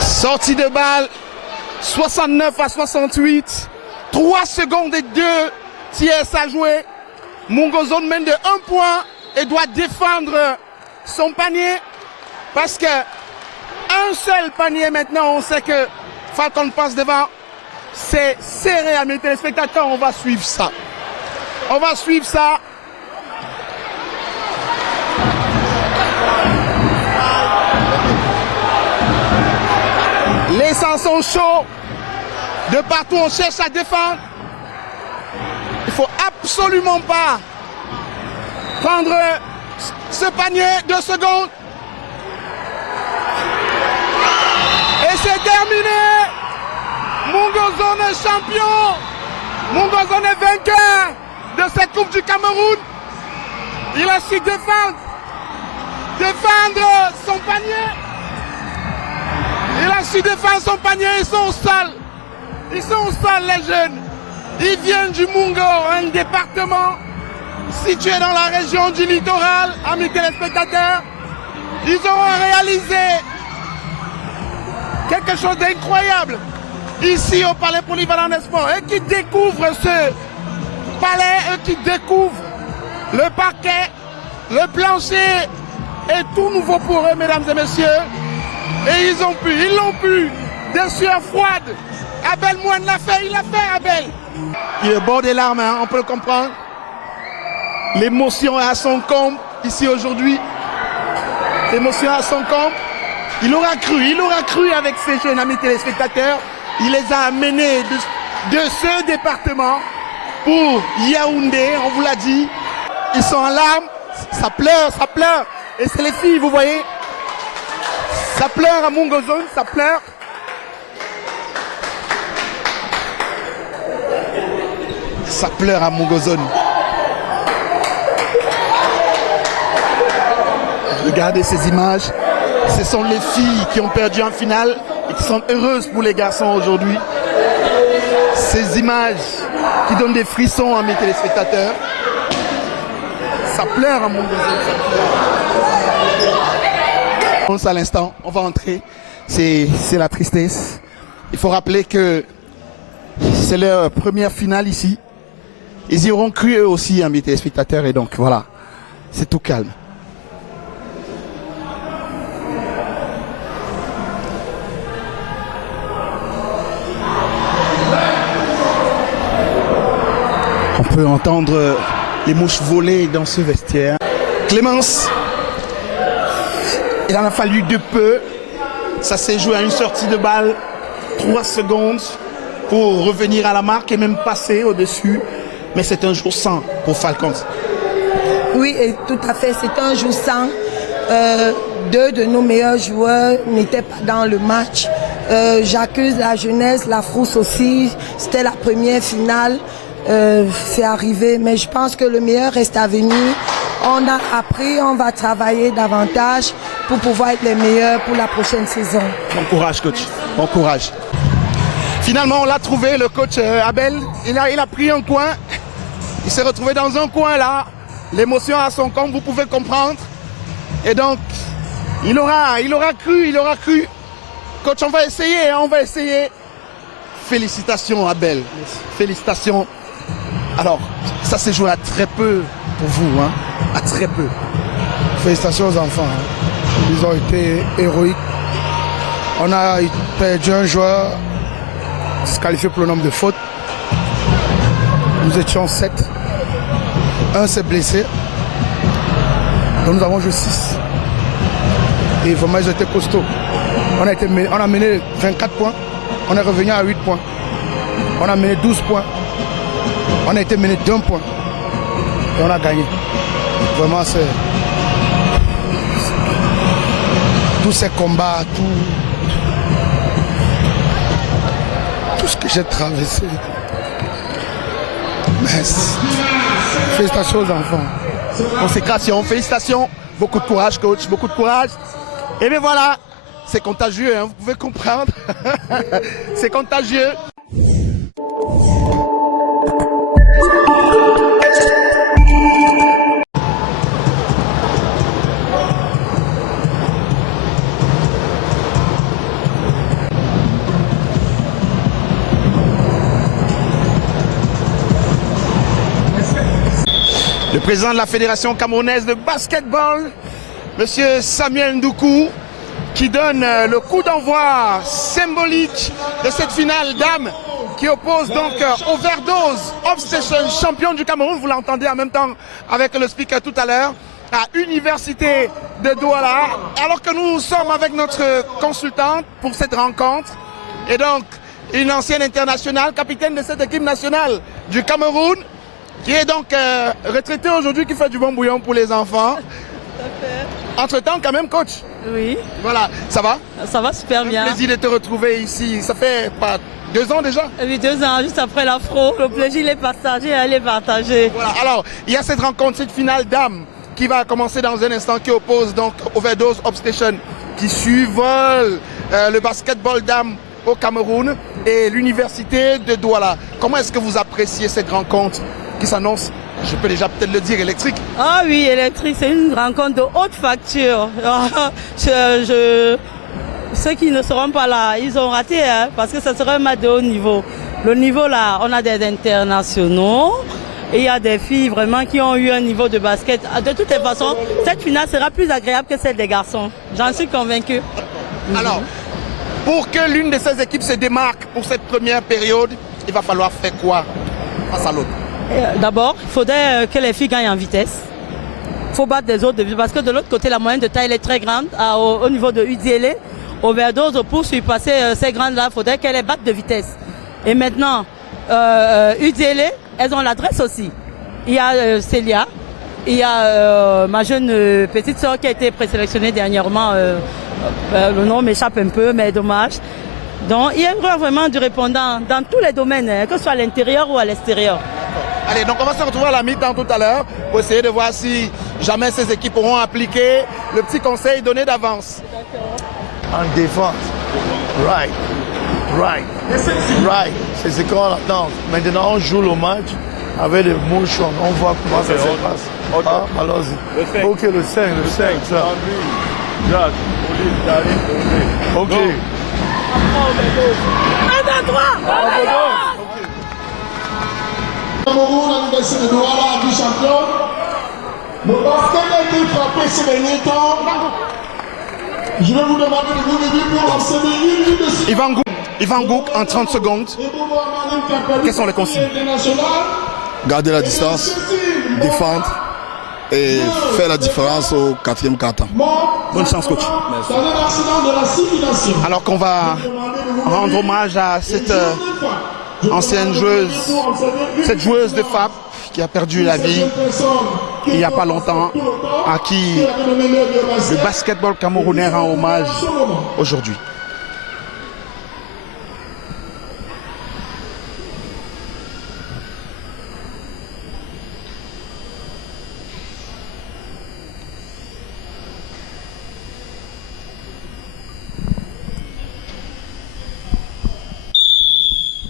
Sortie de balle, 69 à 68, 3 secondes et 2 tiers à jouer. Mungozone mène de 1 point et doit défendre son panier parce que un seul panier maintenant, on sait que Falcon passe devant. C'est serré à mes téléspectateurs, on va suivre ça. On va suivre ça. Les sangs sont chauds. De partout, on cherche à défendre. Il ne faut absolument pas prendre ce panier. 2 secondes. Et c'est terminé. Mungozone est champion. Mungozone est vainqueur de cette Coupe du Cameroun. Il a su défendre son panier. Il a su défendre son panier. Ils sont au sol. Ils sont au sol, les jeunes. Ils viennent du Mungo, un département situé dans la région du littoral, amis téléspectateurs. Ils auront réalisé quelque chose d'incroyable ici au Palais Polyvalent des Sports. Et qui découvrent ce palais, eux qui découvrent le parquet, le plancher est tout nouveau pour eux, mesdames et messieurs. Et ils l'ont pu, des sueurs froides. Abel Moine l'a fait, il l'a fait, Abel. Il est au bord des larmes, hein, on peut le comprendre. L'émotion est à son comble ici aujourd'hui. L'émotion est à son comble. Il aura cru avec ses jeunes amis téléspectateurs. Il les a amenés de ce département pour Yaoundé, on vous l'a dit. Ils sont en larmes, ça pleure. Et c'est les filles, vous voyez. Ça pleure à Mungozone, ça pleure. Ça pleure à Mungozone. Regardez ces images. Ce sont les filles qui ont perdu en finale et qui sont heureuses pour les garçons aujourd'hui. Ces images qui donnent des frissons à mes téléspectateurs. Ça pleure à Mungozone, ça pleure. À l'instant, on va entrer. C'est la tristesse. Il faut rappeler que c'est leur première finale ici. Ils y auront cru eux aussi, à mes téléspectateurs, et donc voilà, c'est tout calme. On peut entendre les mouches voler dans ce vestiaire. Clémence, il en a fallu de peu. Ça s'est joué à une sortie de balle, 3 secondes pour revenir à la marque et même passer au-dessus. Mais c'est un jour sans pour Falcons. Oui, et tout à fait, c'est un jour sans. 2 de nos meilleurs joueurs n'étaient pas dans le match. J'accuse la jeunesse, la frousse aussi. C'était la première finale. C'est arrivé, mais je pense que le meilleur reste à venir. On a appris, on va travailler davantage pour pouvoir être les meilleurs pour la prochaine saison. Bon courage, coach. Bon courage. Finalement, on l'a trouvé, le coach Abel. Il a pris un coin. Il s'est retrouvé dans un coin là. L'émotion à son compte, vous pouvez comprendre. Et donc, il aura cru. Coach, on va essayer. Félicitations, Abel. Félicitations. Alors, ça s'est joué à très peu pour vous, hein. À très peu. Félicitations aux enfants. Hein. Ils ont été héroïques. On a perdu un joueur disqualifié pour le nombre de fautes. Nous étions 7. Un s'est blessé. Donc nous avons joué 6. Et vraiment, ils étaient costauds. On a mené 24 points. On est revenu à 8 points. On a mené 12 points. On a été mené d'1 point. Et on a gagné. Vraiment, c'est... Tous ces combats, tout ce que j'ai traversé. Mais félicitations aux enfants. Consécration, félicitations. Beaucoup de courage, coach. Beaucoup de courage. Et bien voilà, c'est contagieux, hein, vous pouvez comprendre. C'est contagieux. Le président de la Fédération camerounaise de basketball, Monsieur Samuel Ndoukou, qui donne le coup d'envoi symbolique de cette finale dames qui oppose donc Overdose Obsession, champion du Cameroun, vous l'entendez en même temps avec le speaker tout à l'heure, à Université de Douala, alors que nous sommes avec notre consultante pour cette rencontre, et donc une ancienne internationale, capitaine de cette équipe nationale du Cameroun, qui est donc retraitée aujourd'hui, qui fait du bon bouillon pour les enfants. Entre-temps, quand même, coach. Oui. Voilà, ça va? Ça va super bien. Un plaisir de te retrouver ici. Ça fait pas 2 ans déjà? Oui, 2 ans, juste après l'afro. Le plaisir est partagé, elle est partagée. Voilà, alors, il y a cette rencontre, cette finale dames qui va commencer dans un instant, qui oppose donc Overdose Obsession, qui survole le basketball dames au Cameroun et l'université de Douala. Comment est-ce que vous appréciez cette rencontre qui s'annonce je peux déjà peut-être le dire, électrique. Ah oui, électrique, c'est une rencontre de haute facture. Ceux qui ne seront pas là, ils ont raté, hein, parce que ça sera un match de haut niveau. Le niveau là, on a des internationaux. Et il y a des filles vraiment qui ont eu un niveau de basket. De toutes les façons, cette finale sera plus agréable que celle des garçons. J'en suis convaincue. Alors, pour que l'une de ces équipes se démarque pour cette première période, il va falloir faire quoi face à l'autre? D'abord, il faudrait que les filles gagnent en vitesse. Il faut battre des autres parce que de l'autre côté, la moyenne de taille est très grande au niveau de UDL. Overdose, pour surpasser ces grandes-là, il faudrait qu'elles les battent de vitesse. Et maintenant, UDL, elles ont l'adresse aussi. Il y a Célia, il y a ma jeune petite soeur qui a été présélectionnée dernièrement. Le nom m'échappe un peu, mais dommage. Donc, il y a vraiment du répondant dans tous les domaines, hein, que ce soit à l'intérieur ou à l'extérieur. Allez, donc on va se retrouver à la mi-temps tout à l'heure pour essayer de voir si jamais ces équipes auront appliqué le petit conseil donné d'avance. En défense, right. C'est ce qu'on attend. Maintenant, on joue le match avec des motions. On voit comment ça se passe. Ok. Ah, allons-y. Ok, le 5, ça. Ok. Cameroun, l'anniversaire de Douala, du champion. Le basket a été frappé ces derniers temps. Je vais vous demander de vous lever pour observer une minute de silence. Ivan Gouk, en 30 secondes. Quelles sont les consignes? Garder la distance, défendre et faire la différence au 4e quart-temps. Bonne chance, coach. Dans un accident de la circulation. Alors qu'on va rendre hommage à cette ancienne joueuse, cette joueuse de FAP qui a perdu la vie il n'y a pas longtemps, à qui le basketball camerounais rend hommage aujourd'hui.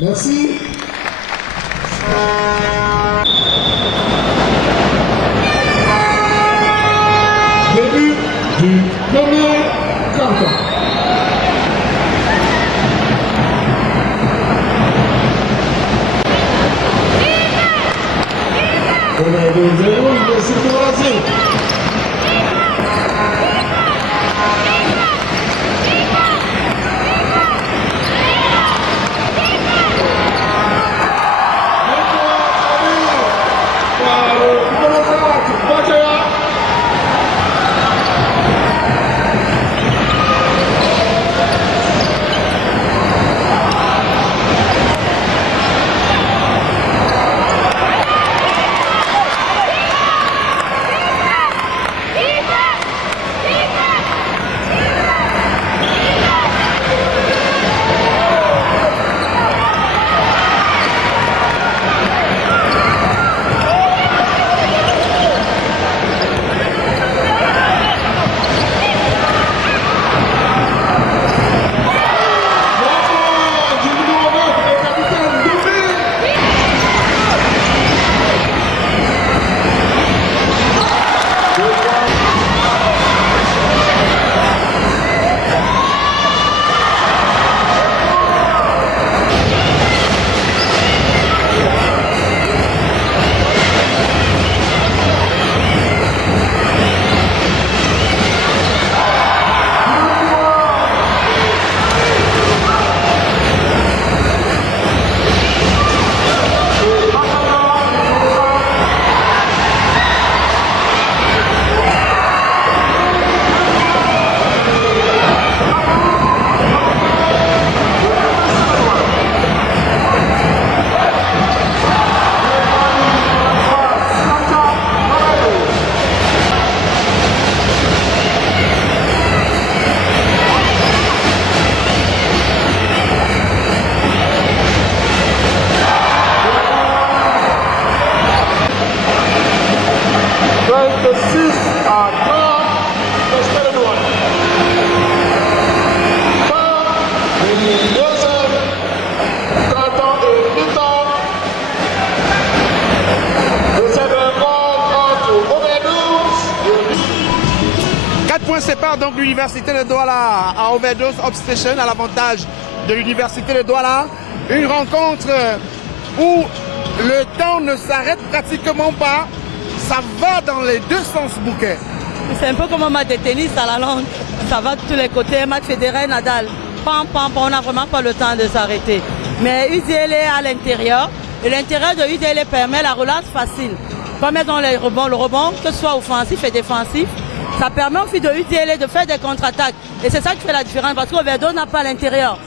Merci. Début du premier quart-temps. On a 2-0, il est sécurisé. Deuxième points séparent donc l'université de Douala à Overdose Obstation à l'avantage de l'université de Douala. Une rencontre où le temps ne s'arrête pratiquement pas. Ça va dans les deux sens, Bouquet. C'est un peu comme un match de tennis à la longue. Ça va de tous les côtés. Un match Federer, Nadal. Pam, pam, pam, on n'a vraiment pas le temps de s'arrêter. Mais UDL est à l'intérieur. Et l'intérieur de UDL permet la relance facile. Comme dans les rebonds, le rebond, que ce soit offensif et défensif, ça permet aux filles de UDL de faire des contre-attaques. Et c'est ça qui fait la différence parce qu'Overdose n'a pas à l'intérieur.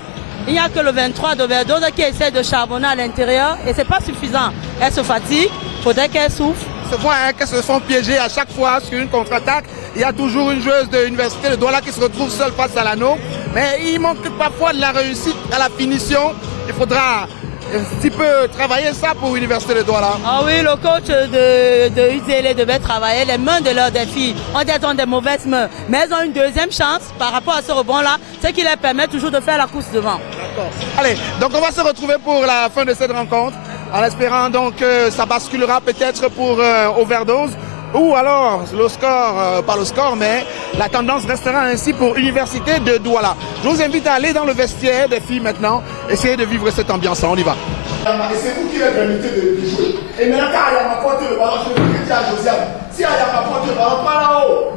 Il n'y a que le 23 d'Overdose qui essaie de charbonner à l'intérieur et c'est pas suffisant. Elle se fatigue, il faudrait qu'elle souffle. Se voit qu'elles se font piéger à chaque fois sur une contre-attaque. Il y a toujours une joueuse de l'université de Douala qui se retrouve seule face à l'anneau. Mais il manque parfois de la réussite à la finition. Il faudra un petit peu travailler ça pour l'université de Douala. Ah oui, le coach de UDL devait travailler les mains de leurs filles. Ont des mauvaises mains, mais elles ont une deuxième chance par rapport à ce rebond-là, ce qui leur permet toujours de faire la course devant. D'accord. Allez, donc on va se retrouver pour la fin de cette rencontre, en espérant donc que ça basculera peut-être pour Overdose. Ou alors, le score, pas le score, mais la tendance restera ainsi pour l'université de Douala. Je vous invite à aller dans le vestiaire des filles maintenant, essayer de vivre cette ambiance. On y va. Et c'est vous qui les permettez de jouer. Et maintenant, quand Ayama porte le ballon, je vais dire à Josiane, si Ayama porte le ballon, pas là-haut,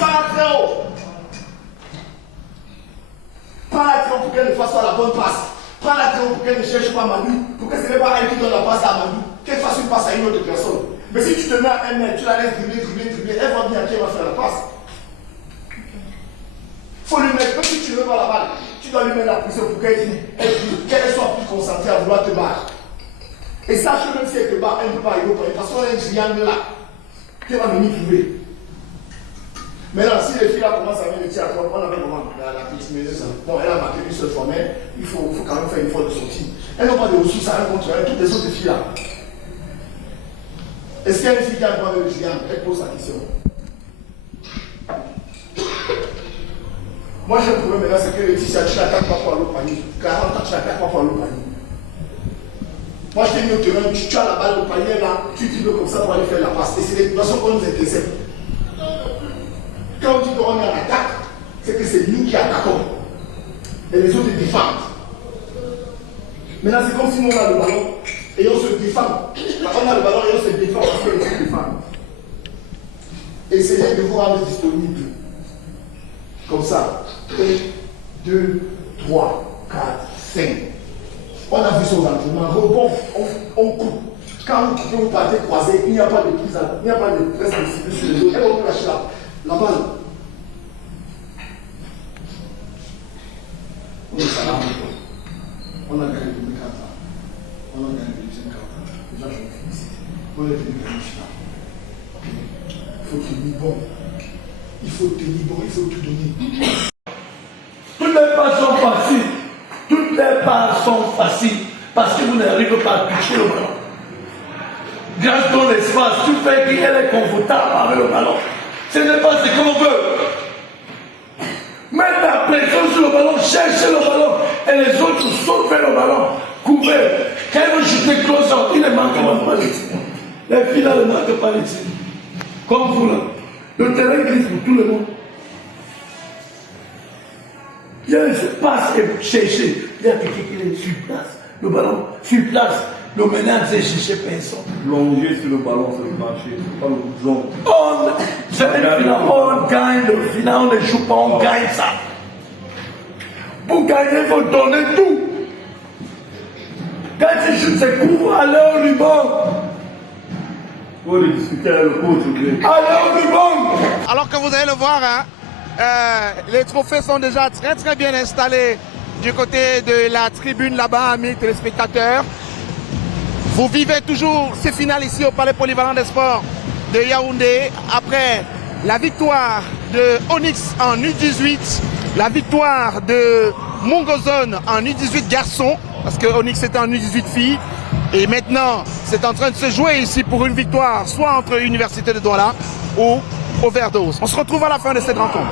pas très haut. Pas la très haut pour qu'elle ne fasse pas la bonne passe. Pas la très haut pour qu'elle ne cherche pas Manu, pour que ce n'est pas elle qui donne la passe à Manu, qu'elle fasse une passe à une autre personne. Mais si tu te mets à 1 mètre, tu la laisses dribbler, elle va venir à qui elle va faire la passe. Il faut lui mettre, même si tu ne veux pas la balle, tu dois lui mettre la pression pour qu'elle soit plus concentrée à vouloir te battre. Et sache que même si elle te bat, elle ne peut pas arriver au point, parce qu'on a un triangle là, tu vas venir trouver. Maintenant, si les filles là commencent à venir le tir à toi, on avait comment la petite meneuse. Bon, elle a marqué une seule fois, mais il faut quand même faire une fois de sortie. Elles n'ont pas de ressources à un contre elles, toutes les autres filles là. Est-ce qu'il y a une fille qui a le droit de le géant? Elle pose la question. Moi, j'ai un problème maintenant, c'est que les filles, tu l'attaques pas pour aller au panier. 40 ans, tu l'attaques pas pour aller au panier. Moi, je t'ai mis au terrain, tu as la balle au panier là, tu dribbles comme ça pour aller faire la passe. Et c'est des situations qu'on nous intercepte. Quand on dit qu'on est en attaque, c'est que c'est nous qui attaquons. Et les autres défendent. Maintenant, c'est comme si nous on a le ballon et on se défend. On a le ballon et on se défend parce que les autres défendent. Essayez de vous rendre disponible. Comme ça. 1, 2, 3, 4, 5. On a vu son entraînement. Rebond, on coupe. Quand vous coupez, vous partez croisé, il n'y a pas de prise, il n'y a pas de presse de sur les autres. Elle va vous lâcher la balle. On a gagné le premier quart. On a gagné le deuxième quart. Déjà, je vous félicite. On est venu gagner le final. Il faut tenir bon. Il faut tenir bon, il faut tout donner. Toutes les passes sont faciles. Toutes les passes sont faciles. Parce que vous n'arrivez pas à toucher le ballon. Grâce dans l'espace, tu fais qu'elle est confortable avec le ballon. Ce n'est pas ce qu'on veut. Mettre la pression sur le ballon, chercher le ballon, et les autres sautent vers le ballon, couvert. Quand ils vont chuter close, ils ne manquent pas les tirs. Les filles ne manquent pas les tirs. Comme vous là. Le terrain glisse pour tout le monde. Il y a un espace et chercher. Il y a quelqu'un qui est sur place. Le ballon sur place. Le ménage, c'est chercher personne. Plonger sur le ballon, c'est le marché, c'est pas le bout c'est une finale, on gagne le final, on ne joue pas, on gagne ça. Pour gagner, il faut donner tout. Quand tu joues, c'est pour aller au Liban. Il faut discuter avec le coach. Allez au Liban. Alors que vous allez le voir, les trophées sont déjà très très bien installés du côté de la tribune là-bas, amis téléspectateurs. Vous vivez toujours ces finales ici au Palais Polyvalent des Sports de Yaoundé. Après la victoire de Onyx en U18, la victoire de Mongozone en U18 garçons, parce que Onyx était en U18 filles. Et maintenant, c'est en train de se jouer ici pour une victoire, soit entre l'Université de Douala ou Overdose. On se retrouve à la fin de cette rencontre.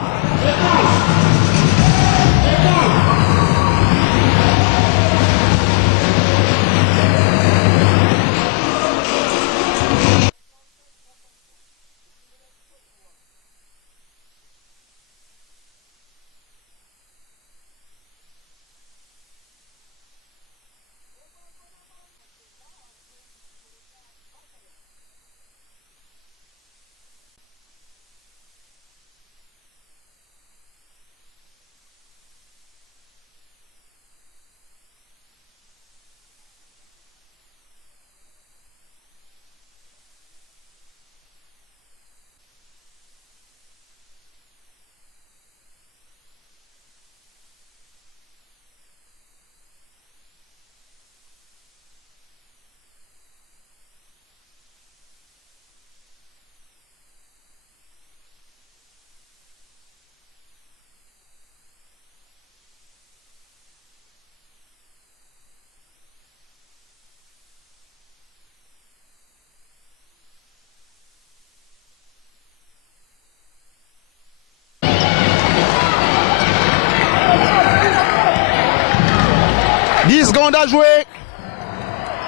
10 secondes à jouer.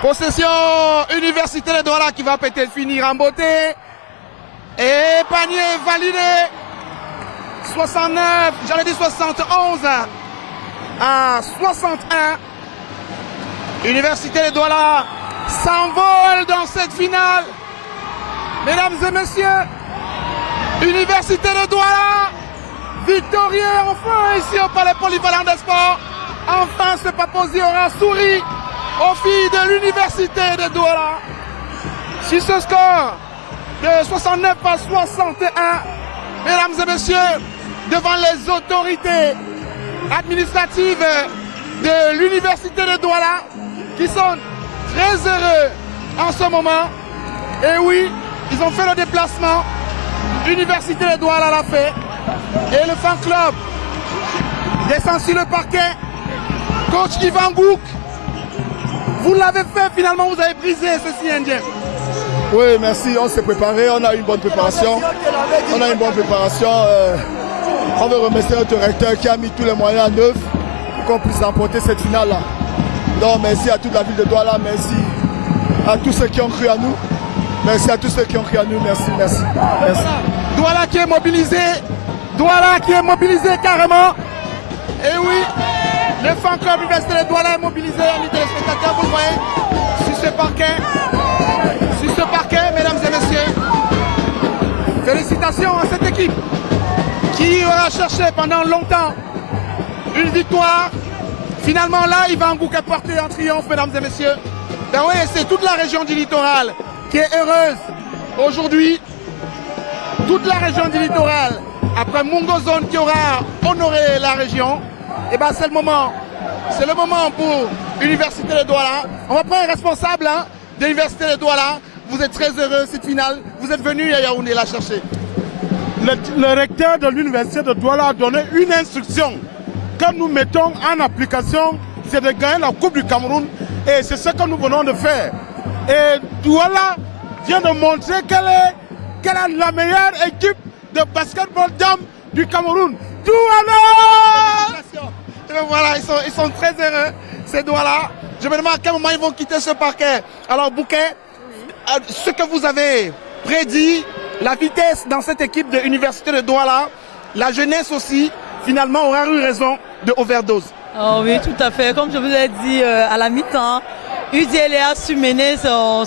Possession Université de Douala qui va peut-être finir en beauté. Et panier validé. 69, j'allais dire 71 à 61. Université de Douala s'envole dans cette finale. Mesdames et messieurs, Université de Douala, victorieux enfin ici au Palais Polyvalent des Sports. Enfin, ce Paposi aura souri aux filles de l'Université de Douala. Sur ce score de 69 à 61, mesdames et messieurs, devant les autorités administratives de l'Université de Douala, qui sont très heureux en ce moment. Et oui, ils ont fait le déplacement. L'Université de Douala l'a fait. Et le fan club descend sur le parquet. Coach Ivan Gouk, vous l'avez fait finalement, vous avez brisé ceci indien. Oui, merci, on s'est préparé, on a une bonne préparation. On veut remercier notre recteur qui a mis tous les moyens en œuvre pour qu'on puisse remporter cette finale-là. Donc merci à toute la ville de Douala, merci à tous ceux qui ont cru à nous. Merci à tous ceux qui ont cru à nous, merci. Douala qui est mobilisé carrément. Et oui, le fan club Université de Douala est mobilisé, amis téléspectateurs, vous le voyez, sur ce parquet, mesdames et messieurs. Félicitations à cette équipe qui aura cherché pendant longtemps une victoire. Finalement là, Ivan Gouk est porté en triomphe, mesdames et messieurs. Ben oui, c'est toute la région du littoral qui est heureuse aujourd'hui. Toute la région du littoral, après Mungozone qui aura honoré la région, et ben c'est le moment pour l'Université de Douala. On va prendre un responsable de l'Université de Douala. Vous êtes très heureux cette finale. Vous êtes venu à Yaoundé la chercher. Le recteur de l'Université de Douala a donné une instruction que nous mettons en application, c'est de gagner la Coupe du Cameroun. Et c'est ce que nous venons de faire. Et Douala vient de montrer qu'elle est la meilleure équipe de basketball dame du Cameroun. Douala! Et bien voilà, ils sont très heureux, ces Douala. Je me demande à quel moment ils vont quitter ce parquet. Alors Bouquet, ce que vous avez prédit, la vitesse dans cette équipe de l'Université de Douala, la jeunesse aussi, finalement aura eu raison de overdose. Oh oui, tout à fait. Comme je vous ai dit à la mi-temps, UDLA a su mener son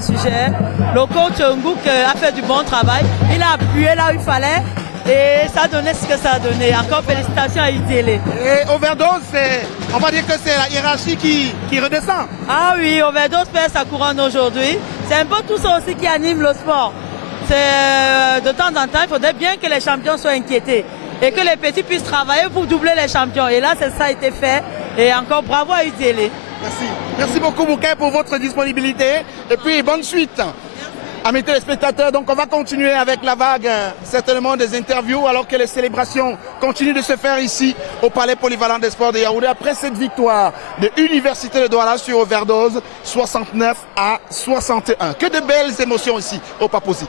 sujet. Le coach Ngouk a fait du bon travail. Il a appuyé là où il fallait et ça a donné ce que ça a donné. Encore félicitations à UDLA. Et overdose, on va dire que c'est la hiérarchie qui redescend. Ah oui, overdose perd sa couronne aujourd'hui. C'est un peu tout ça aussi qui anime le sport. C'est de temps en temps, il faudrait bien que les champions soient inquiétés et que les petits puissent travailler pour doubler les champions. Et là, ça a été fait. Et encore bravo à UDLA. Merci. Merci beaucoup, Bouquet, pour votre disponibilité. Et puis, bonne suite à mes téléspectateurs. Donc, on va continuer avec la vague, certainement, des interviews, alors que les célébrations continuent de se faire ici, au Palais Polyvalent des Sports de Yaoundé, après cette victoire de l'Université de Douala sur overdose, 69 à 61. Que de belles émotions ici, au Paposi.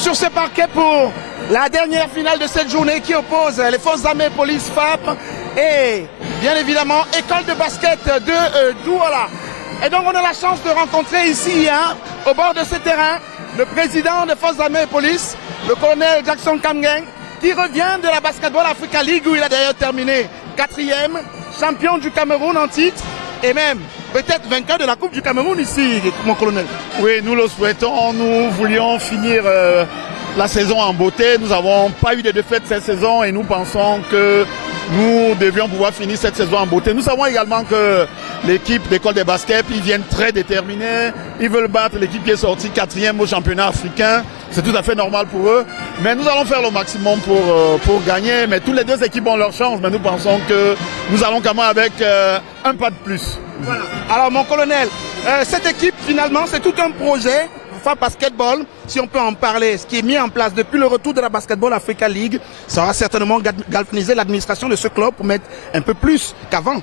Sur ce parquet pour la dernière finale de cette journée qui oppose les forces armées, police, FAP et bien évidemment école de basket de Douala. Et donc on a la chance de rencontrer ici, au bord de ce terrain, le président des forces armées et police, le colonel Jackson Kamgeng, qui revient de la Basketball Africa League où il a d'ailleurs terminé 4e, champion du Cameroun en titre et même peut-être vainqueur de la Coupe du Cameroun ici, mon colonel. Oui, nous le souhaitons. Nous voulions finir la saison en beauté. Nous n'avons pas eu de défaite cette saison et nous pensons que nous devions pouvoir finir cette saison en beauté. Nous savons également que l'équipe d'école des baskets, ils viennent très déterminés. Ils veulent battre l'équipe qui est sortie 4e au championnat africain. C'est tout à fait normal pour eux. Mais nous allons faire le maximum pour gagner. Mais toutes les deux équipes ont leur chance. Mais nous pensons que nous allons quand même avec un pas de plus. Voilà. Alors mon colonel, cette équipe finalement c'est tout un projet. FAP Basketball, si on peut en parler, ce qui est mis en place depuis le retour de la Basketball Africa League, ça aura certainement galvanisé l'administration de ce club pour mettre un peu plus qu'avant.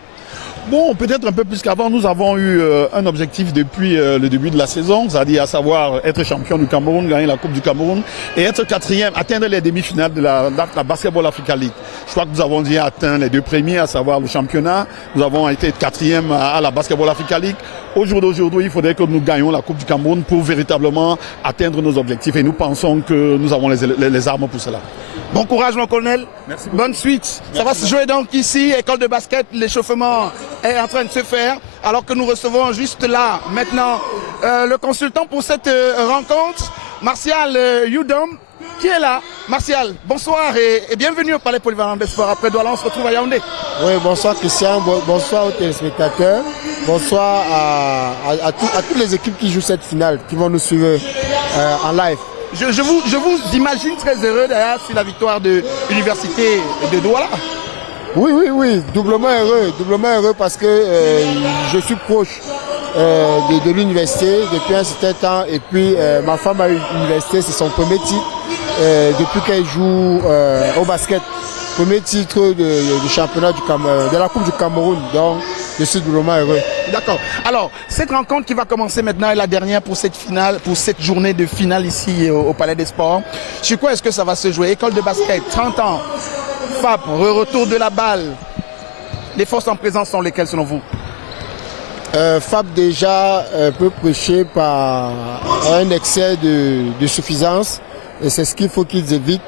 Bon, peut-être un peu plus qu'avant, nous avons eu un objectif depuis le début de la saison, c'est-à-dire à savoir être champion du Cameroun, gagner la Coupe du Cameroun et être 4e, atteindre les demi-finales de la Basketball Africa League. Je crois que nous avons déjà atteint les 2 premiers, à savoir le championnat. Nous avons été 4e à la Basketball Africa League. Au jour d'aujourd'hui, il faudrait que nous gagnions la Coupe du Cameroun pour véritablement atteindre nos objectifs et nous pensons que nous avons les armes pour cela. Bon courage mon colonel, merci. Bonne suite. Ça va se jouer donc ici, école de basket, l'échauffement est en train de se faire alors que nous recevons juste là maintenant le consultant pour cette rencontre, Martial Youdom, qui est là. Martial, bonsoir et bienvenue au Palais Polyvalent des Sports. Après Douala, on se retrouve à Yaoundé. Oui, bonsoir Christian, bonsoir aux téléspectateurs, bonsoir à toutes les équipes qui jouent cette finale, qui vont nous suivre en live. Je vous imagine très heureux d'ailleurs sur la victoire de l'Université de Douala. Oui, doublement heureux parce que je suis proche de l'université depuis un certain temps et puis ma femme a eu l'université, c'est son premier titre depuis qu'elle joue au basket. Premier titre du championnat de la Coupe du Cameroun, donc je suis doublement heureux. D'accord. Alors, cette rencontre qui va commencer maintenant est la dernière pour cette finale, pour cette journée de finale ici au Palais des Sports. Sur quoi est-ce que ça va se jouer? École de basket, 30 ans, FAP, retour de la balle. Les forces en présence sont lesquelles selon vous? FAP déjà peut prêcher par un excès de suffisance et c'est ce qu'il faut qu'ils évitent.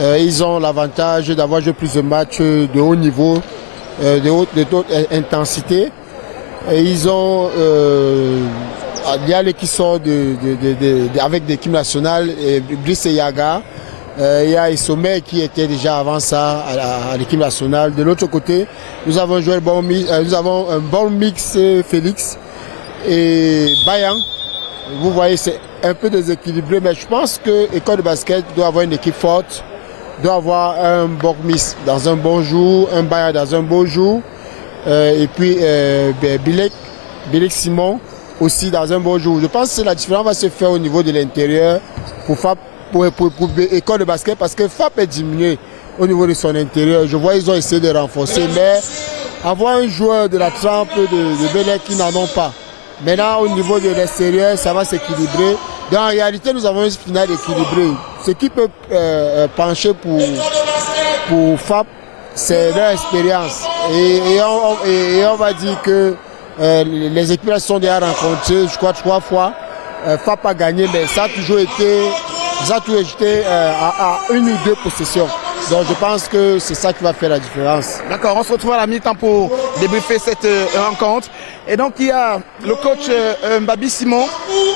Ils ont l'avantage d'avoir joué plus de matchs de haut niveau, de haute intensité. Et ils ont, il y a les qui sortent avec l'équipe nationale, Brice et Yaga. Il y a Isomé qui était déjà avant ça à l'équipe nationale. De l'autre côté, nous avons joué nous avons un bon mix Félix et Bayan. Vous voyez, c'est un peu déséquilibré, mais je pense que l'école de basket doit avoir une équipe forte, doit avoir un bon mix dans un bon jour, un Bayan dans un beau jour, et puis Bilek Simon aussi dans un bon jour. Je pense que la différence va se faire au niveau de l'intérieur pour l'école de basket parce que FAP est diminué au niveau de son intérieur. Je vois qu'ils ont essayé de renforcer, mais avoir un joueur de la trempe de Belek qui n'en ont pas. Maintenant, au niveau de l'extérieur, ça va s'équilibrer. Donc, en réalité, nous avons une finale équilibrée. Ce qui peut pencher pour FAP, c'est leur expérience. Et on va dire que les équipes se sont déjà rencontrées, je crois, 3 fois. FAP a gagné, mais ça a toujours été à 1 ou 2 possessions. Donc je pense que c'est ça qui va faire la différence. D'accord, on se retrouve à la mi-temps pour débriefer cette rencontre. Et donc il y a le coach Mbabi Simon.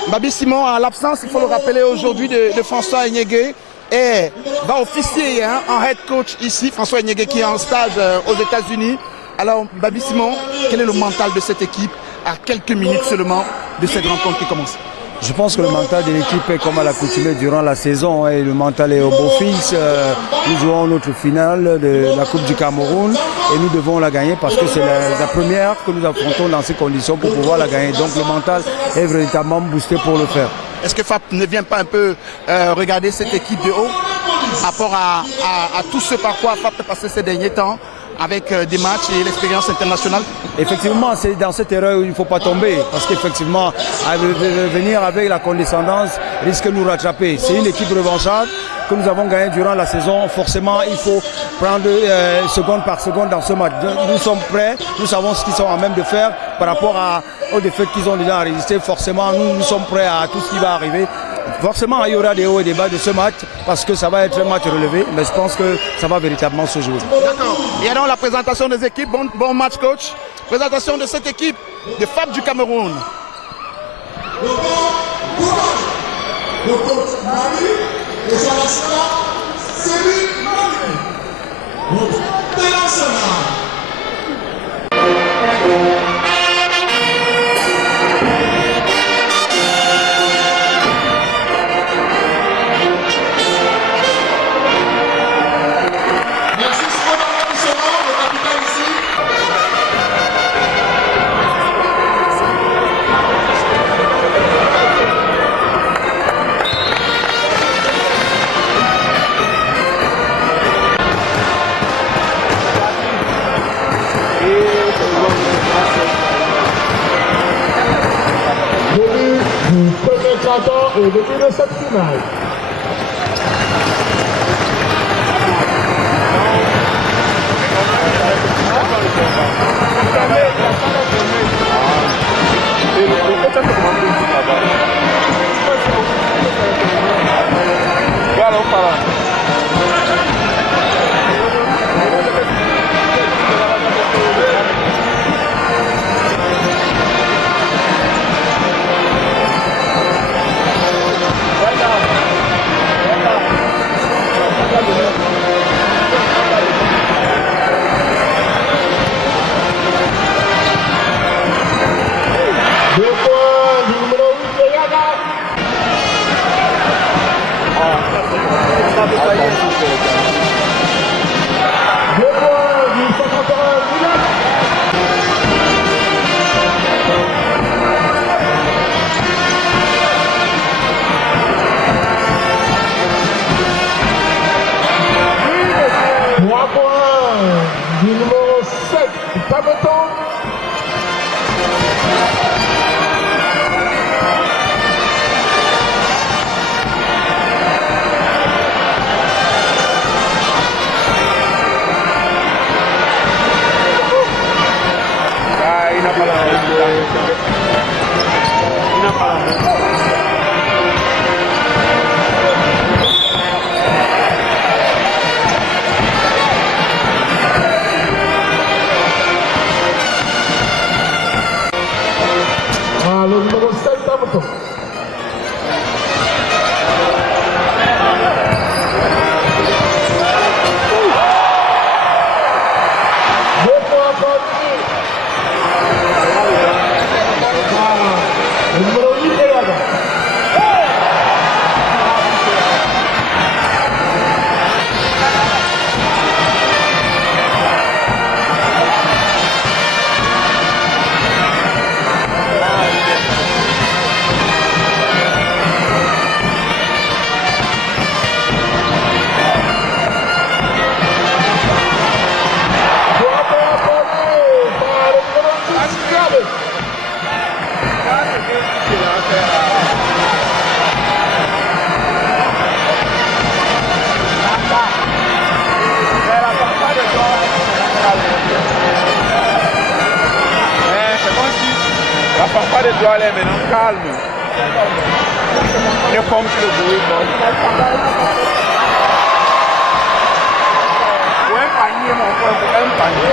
Mbabi Simon, à l'absence, il faut le rappeler aujourd'hui, de François Enyege, et va officier en head coach ici. François Enyege qui est en stage aux États-Unis. Alors Mbabi Simon, quel est le mental de cette équipe à quelques minutes seulement de cette rencontre qui commence? Je pense que le mental de l'équipe est comme à l'accoutumée durant la saison. Et le mental est au beau fixe. Nous jouons notre finale de la Coupe du Cameroun et nous devons la gagner parce que c'est la première que nous affrontons dans ces conditions pour pouvoir la gagner. Donc le mental est véritablement boosté pour le faire. Est-ce que FAP ne vient pas un peu regarder cette équipe de haut par rapport à tout ce par quoi FAP est passé ces derniers temps avec des matchs et l'expérience internationale? Effectivement, c'est dans cette erreur où il ne faut pas tomber parce qu'effectivement, venir avec la condescendance risque de nous rattraper. C'est une équipe revancharde que nous avons gagnée durant la saison. Forcément, il faut prendre seconde par seconde dans ce match. Nous sommes prêts, nous savons ce qu'ils sont en même de faire par rapport aux défaites qu'ils ont déjà enregistrées. Forcément, nous sommes prêts à tout ce qui va arriver. Forcément, il y aura des hauts et des bas de ce match parce que ça va être un match relevé, mais je pense que ça va véritablement se jouer. D'accord. Et alors la présentation des équipes, bon match coach. Présentation de cette équipe de FAP du Cameroun. Le coach Mali, le sélectionneur Céline Mali. attend au début de cette finale. Papa de doigts là maintenant, calme. Ne pompe le bruit. Ou un panier, mon frère, un panier.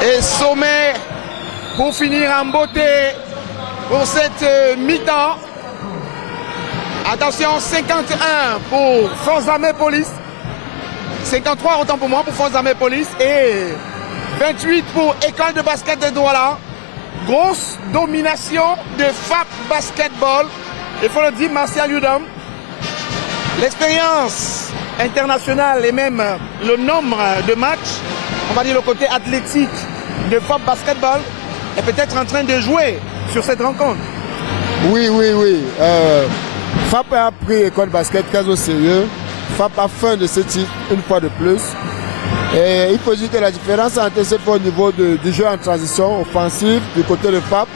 Et sommet pour finir en beauté pour cette mi-temps. Attention, 51 pour Forces Armées Police, 53 autant pour moi pour Forces Armées Police et 28 pour École de basket de Douala. Grosse domination de FAP Basketball. Il faut le dire, Martial Udom. L'expérience internationale et même le nombre de matchs, on va dire le côté athlétique de FAP Basketball est peut-être en train de jouer sur cette rencontre. Oui. FAP a pris École Basket très au sérieux. FAP a faim de ce titre une fois de plus. Et il faut dire que la différence entre ce au niveau du jeu en transition offensive du côté de FAP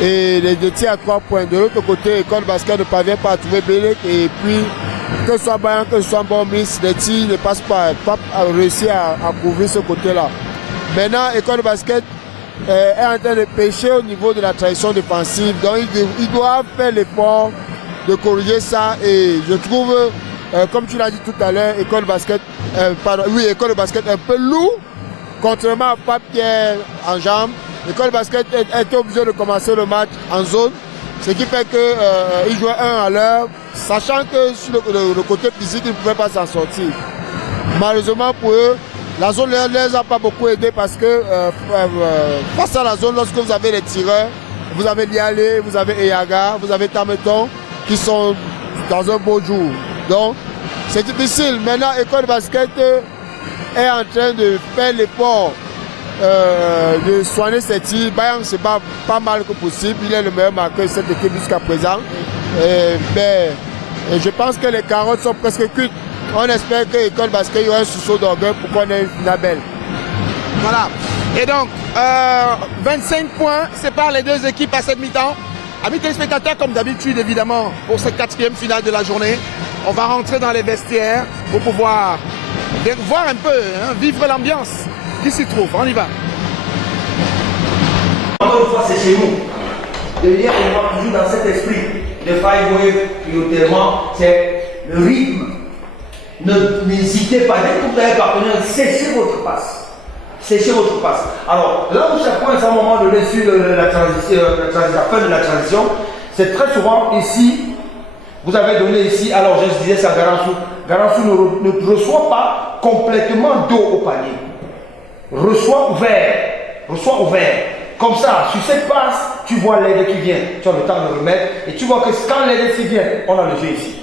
et les deux tirs à 3 points. De l'autre côté, École Basket ne parvient pas à trouver Bélec et puis que ce soit Bayern, que ce soit Bomis, les tirs ne passent pas. Pape a réussi à couvrir ce côté-là. Maintenant, École de basket est en train de pêcher au niveau de la tradition défensive. Donc, ils doivent faire l'effort de corriger ça. Et je trouve, comme tu l'as dit tout à l'heure, École de basket un peu lourd, contrairement à Pape qui est en jambes. L'école de basket est obligée de commencer le match en zone, ce qui fait qu'ils jouaient 1 à l'heure, sachant que sur le côté physique, ils ne pouvaient pas s'en sortir. Malheureusement pour eux, la zone ne les a pas beaucoup aidés parce que face à la zone, lorsque vous avez les tireurs, vous avez Lialé, vous avez Eyaga, vous avez Tameton qui sont dans un beau jour. Donc, c'est difficile. Maintenant, École de basket est en train de faire l'effort de soigner ses tirs. Bayern se bat pas mal que possible. Il est le meilleur marqueur de cette équipe jusqu'à présent. Mais je pense que les carottes sont presque cuites. On espère que l'école basket y aura un sursaut d'orgueil pour qu'on ait une finale belle. Voilà. Et donc, 25 points séparent les deux équipes à cette mi-temps. Amis téléspectateurs, comme d'habitude, évidemment, pour cette 4e finale de la journée, on va rentrer dans les vestiaires pour pouvoir voir un peu, vivre l'ambiance qui s'y trouve. On y va. Encore une fois, c'est chez nous. De dire qu'on va toujours dans cet esprit de five wave prioritairement, c'est le rythme. N'hésitez pas, dès que vous avez partenaire, cessez votre passe. Cessez votre passe. Alors, là où chaque point est à un moment donné sur la fin de la transition, c'est très souvent ici, vous avez donné ici, alors je disais ça à Garansou. Garansou ne reçoit pas complètement dos au panier. Reçoit ouvert. Comme ça, sur cette passe, tu vois l'aide qui vient. Tu as le temps de remettre et tu vois que quand l'aide qui vient, on a le jeu ici.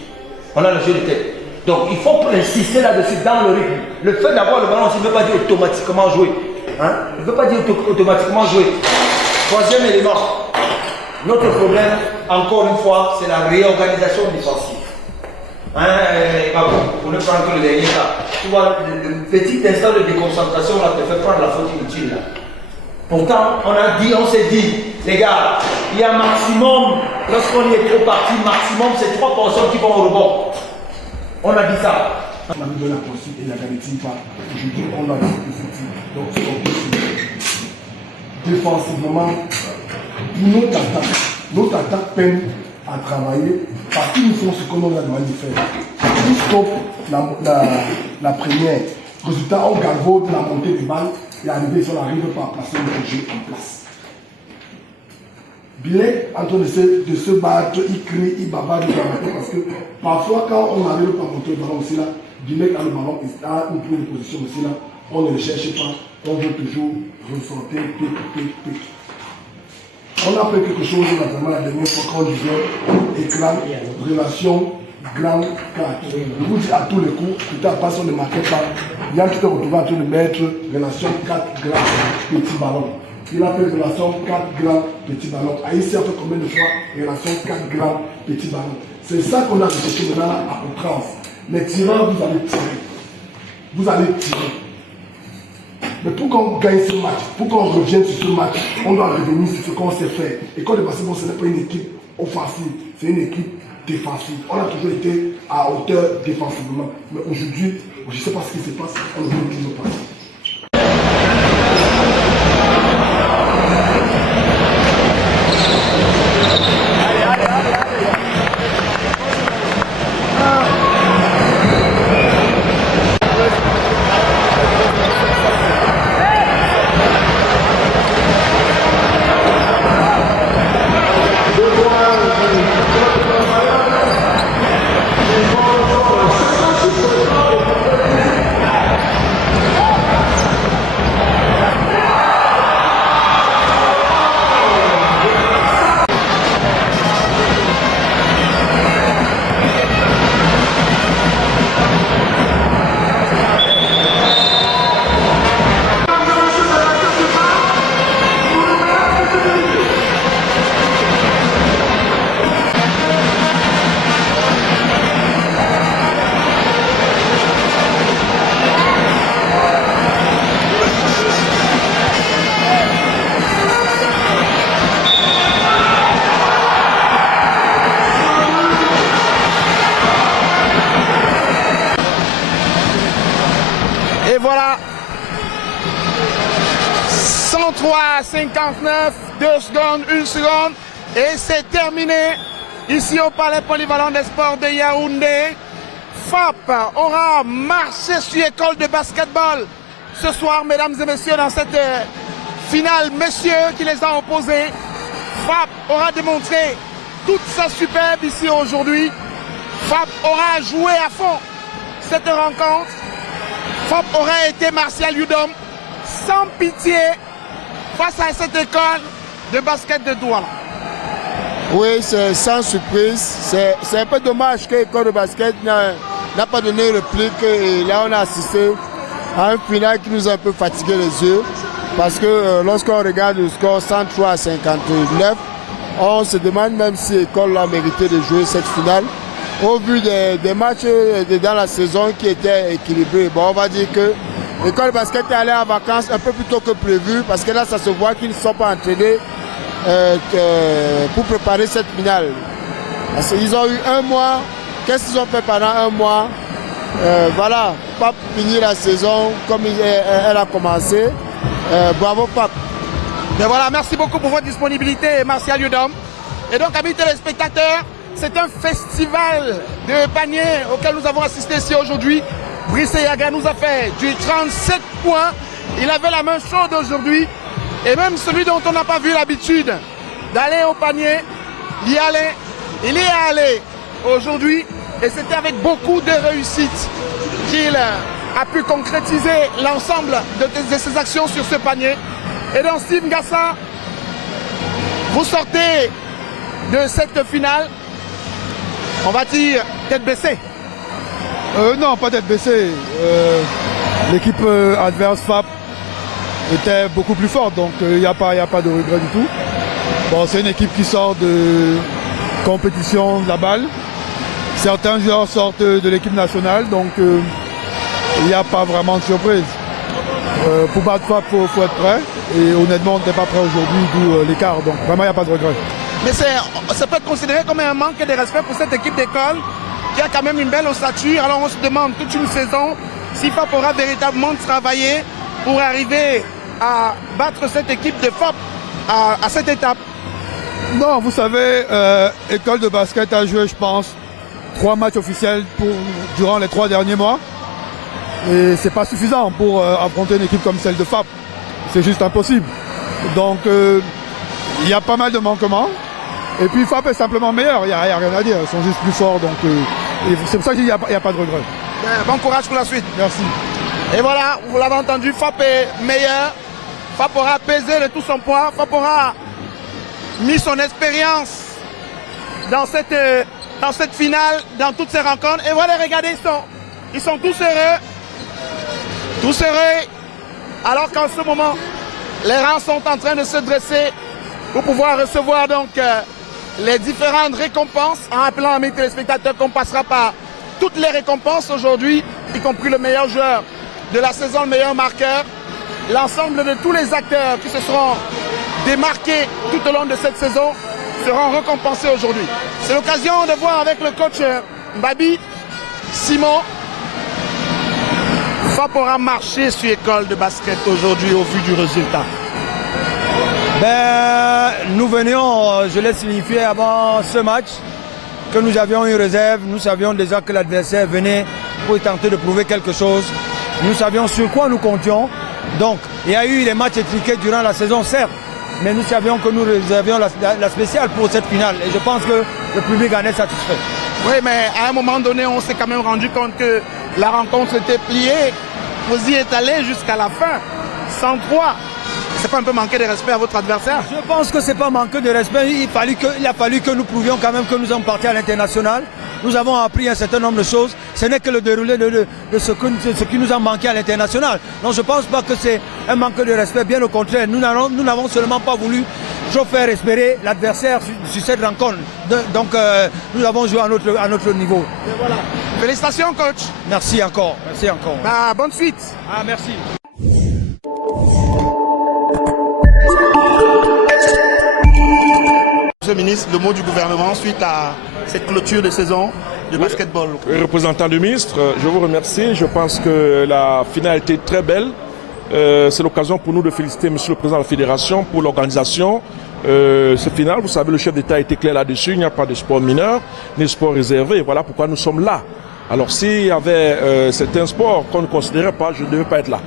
On a le jeu de tête. Donc il faut insister là-dessus dans le rythme. Le fait d'avoir le ballon, ça ne veut pas dire automatiquement jouer. Ne veut pas dire automatiquement jouer. Troisième élément. Notre problème, encore une fois, c'est la réorganisation défensive. Pour ne prendre que le dernier cas. Tu vois, le petit instant de déconcentration là te fait prendre la faute inutile là. Pourtant, on s'est dit, les gars, il y a maximum, lorsqu'on y est trop parti, maximum, c'est 3 personnes qui vont au rebond. On a dit ça. On a donné la poursuite et la garantie pas. Aujourd'hui, on a dit que donc, c'est possible. Défensivement, notre attaque peine à travailler parce qu'ils nous font ce qu'on a demandé de faire. Ils stoppent la première. Résultat, on galvaude la montée des balles et arrivé, on n'arrive pas à placer le jeu en place. Bilek en train de se battre, il crie, il bavarde parce que parfois quand on n'arrive pas à monter le ballon aussi là, Bilek a le ballon, il a une prise de position aussi là, on ne le cherche pas, on veut toujours ressortir, pic. On a fait quelque chose notamment la dernière fois quand on disait éclat, relation, grand 4. Je vous dis à tous les coups, tout à passe on ne marquait pas, il y a qui te retrouvé en train de mettre relation 4 grands petits ballons. Il a fait relation 4 grands petits ballons. Ici, on fait combien de fois relation 4 grands petits ballons. C'est ça qu'on a recherché maintenant à outrance. Les tireurs, vous allez tirer. Vous allez tirer. Mais pour qu'on gagne ce match, pour qu'on revienne sur ce match, on doit revenir sur ce qu'on sait faire. Et quand le basketball, ce n'est pas une équipe offensive, c'est une équipe défensive. On a toujours été à hauteur défensivement. Mais aujourd'hui, je ne sais pas ce qui se passe, on ne veut toujours pas. 59, 2 secondes, 1 seconde. Et c'est terminé ici au Palais Polyvalent des Sports de Yaoundé. FAP aura marché sur l'école de basketball ce soir, mesdames et messieurs, dans cette finale, messieurs qui les a opposés. FAP aura démontré toute sa superbe ici aujourd'hui. FAP aura joué à fond cette rencontre. FAP aura été Martial Yudom sans pitié face à cette école de basket de Douala. Oui, c'est sans surprise. C'est un peu dommage que l'école de basket n'a pas donné réplique. Et là, on a assisté à un final qui nous a un peu fatigué les yeux. Parce que lorsqu'on regarde le score 103 à 59, on se demande même si l'école a mérité de jouer cette finale. Au vu des matchs dans la saison qui étaient équilibrés, bon, on va dire que l'école de basket est allée en vacances un peu plus tôt que prévu parce que là, ça se voit qu'ils ne sont pas entraînés pour préparer cette finale. Parce qu'ils ont eu un mois. Qu'est-ce qu'ils ont fait pendant un mois? Voilà, Pape finit la saison comme elle a commencé. Bravo Pape. Mais voilà, merci beaucoup pour votre disponibilité, Martial Yudom. Et donc, amis téléspectateurs, c'est un festival de paniers auquel nous avons assisté ici aujourd'hui. Brice Yaga nous a fait du 37 points. Il avait la main chaude aujourd'hui. Et même celui dont on n'a pas vu l'habitude d'aller au panier, il y est allé aujourd'hui. Et c'était avec beaucoup de réussite qu'il a pu concrétiser l'ensemble de ses actions sur ce panier. Et donc Steve Ngassa, vous sortez de cette finale, on va dire tête baissée. Non, pas tête baissée. L'équipe adverse FAP était beaucoup plus forte, donc il n'y a pas de regret du tout. Bon, c'est une équipe qui sort de compétition de la balle. Certains joueurs sortent de l'équipe nationale, donc il n'y a pas vraiment de surprise. Pour battre FAP, il faut être prêt. Et honnêtement, on n'était pas prêt aujourd'hui, d'où l'écart. Donc vraiment, il n'y a pas de regret. Mais ça peut être considéré comme un manque de respect pour cette équipe d'école qui a quand même une belle ossature. Alors on se demande toute une saison si FAP aura véritablement travaillé pour arriver à battre cette équipe de FAP à cette étape. Non, vous savez, école de basket a joué, je pense, 3 matchs officiels durant les 3 derniers mois. Et c'est pas suffisant pour affronter une équipe comme celle de FAP. C'est juste impossible. Donc, il y a pas mal de manquements. Et puis FAP est simplement meilleur, il n'y a rien à dire. Ils sont juste plus forts. Donc, c'est pour ça qu'il n'y a pas de regret. Bon courage pour la suite. Merci. Et voilà, vous l'avez entendu, FAP est meilleur. FAP aura pesé de tout son poids. FAP aura mis son expérience dans cette finale, dans toutes ces rencontres. Et voilà, regardez, ils sont tous heureux. Tous heureux. Alors qu'en ce moment, les rangs sont en train de se dresser pour pouvoir recevoir donc les différentes récompenses. En appelant à mes téléspectateurs qu'on passera par toutes les récompenses aujourd'hui, y compris le meilleur joueur de la saison, le meilleur marqueur. L'ensemble de tous les acteurs qui se seront démarqués tout au long de cette saison seront récompensés aujourd'hui. C'est l'occasion de voir avec le coach Mbabi, Simon. FAP aura marché sur l'école de basket aujourd'hui au vu du résultat. Nous venions, je l'ai signifié avant ce match, que nous avions une réserve. Nous savions déjà que l'adversaire venait pour tenter de prouver quelque chose. Nous savions sur quoi nous comptions. Donc, il y a eu des matchs étriqués durant la saison, certes, mais nous savions que nous avions la spéciale pour cette finale. Et je pense que le public en est satisfait. Oui, mais à un moment donné, on s'est quand même rendu compte que la rencontre était pliée. Vous y êtes allé jusqu'à la fin, 103. C'est pas un peu manquer de respect à votre adversaire? Je pense que c'est pas manquer de respect. Il a fallu que nous prouvions quand même que nous sommes partis à l'international. Nous avons appris un certain nombre de choses. Ce n'est que le déroulé de ce qui nous a manqué à l'international. Donc je ne pense pas que c'est un manque de respect. Bien au contraire, nous n'avons seulement pas voulu faire espérer l'adversaire sur cette rencontre. Donc nous avons joué à notre niveau. Et voilà. Félicitations coach. Merci encore. Merci encore. Bonne suite. Merci. Monsieur le ministre, le mot du gouvernement suite à cette clôture de saison de basketball. Représentant du ministre, je vous remercie. Je pense que la finale était très belle. C'est l'occasion pour nous de féliciter Monsieur le Président de la Fédération pour l'organisation. Ce final, vous savez, le chef d'État a été clair là-dessus, il n'y a pas de sport mineur, ni de sport réservé. Voilà pourquoi nous sommes là. Alors s'il y avait certains sports qu'on ne considérait pas, je ne devais pas être là.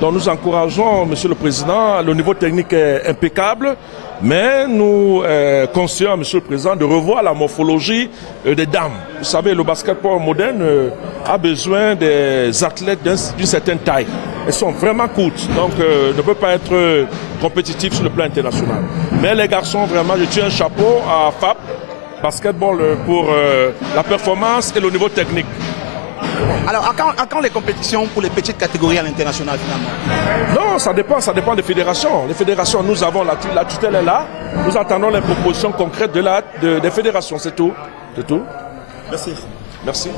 Donc nous encourageons Monsieur le Président, le niveau technique est impeccable, mais nous conseillons à Monsieur le Président de revoir la morphologie des dames. Vous savez, le basketball moderne a besoin des athlètes d'une certaine taille. Elles sont vraiment courtes, donc ne peuvent pas être compétitifs sur le plan international. Mais les garçons, vraiment, je tire un chapeau à FAP Basketball pour la performance et le niveau technique. Alors, à quand les compétitions pour les petites catégories à l'international finalement? Non, ça dépend des fédérations. Les fédérations, nous avons la tutelle est là. Nous attendons les propositions concrètes des fédérations, c'est tout. C'est tout. Merci. Merci.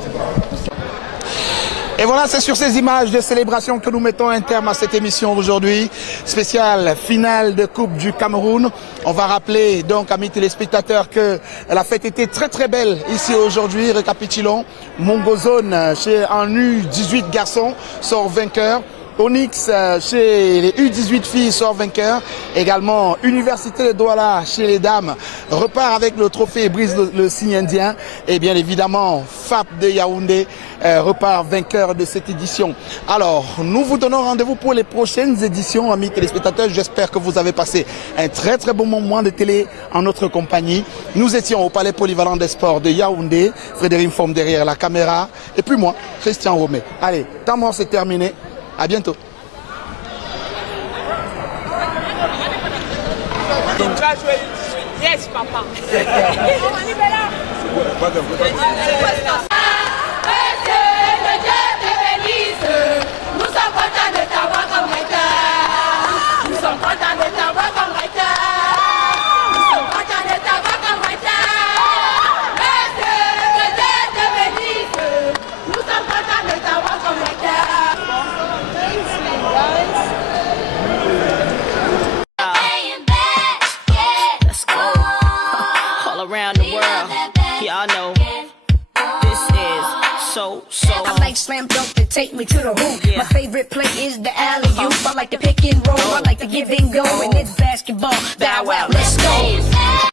Et voilà, c'est sur ces images de célébration que nous mettons un terme à cette émission aujourd'hui. Spéciale finale de Coupe du Cameroun. On va rappeler donc, amis téléspectateurs, que la fête était très très belle ici aujourd'hui. Récapitulons. Mongozone, en U18 garçons, sort vainqueur. Onyx chez les U18 filles sort vainqueur. Également Université de Douala chez les dames repart avec le trophée Brise le signe indien. Et bien évidemment FAP de Yaoundé repart vainqueur de cette édition. Alors nous vous donnons rendez-vous pour les prochaines éditions, amis téléspectateurs. J'espère que vous avez passé un très très bon moment de télé en notre compagnie. Nous étions au Palais Polyvalent des Sports de Yaoundé. Frédéric Forme derrière la caméra. Et puis moi, Christian Romé. Allez, temps mort, c'est terminé. À bientôt. Yes, papa. Around the world, y'all know this is so. I like slam dunk to take me to the hoop. My favorite play is the alley-oop. I like the pick and roll. I like the give and go, and it's basketball. Bow wow.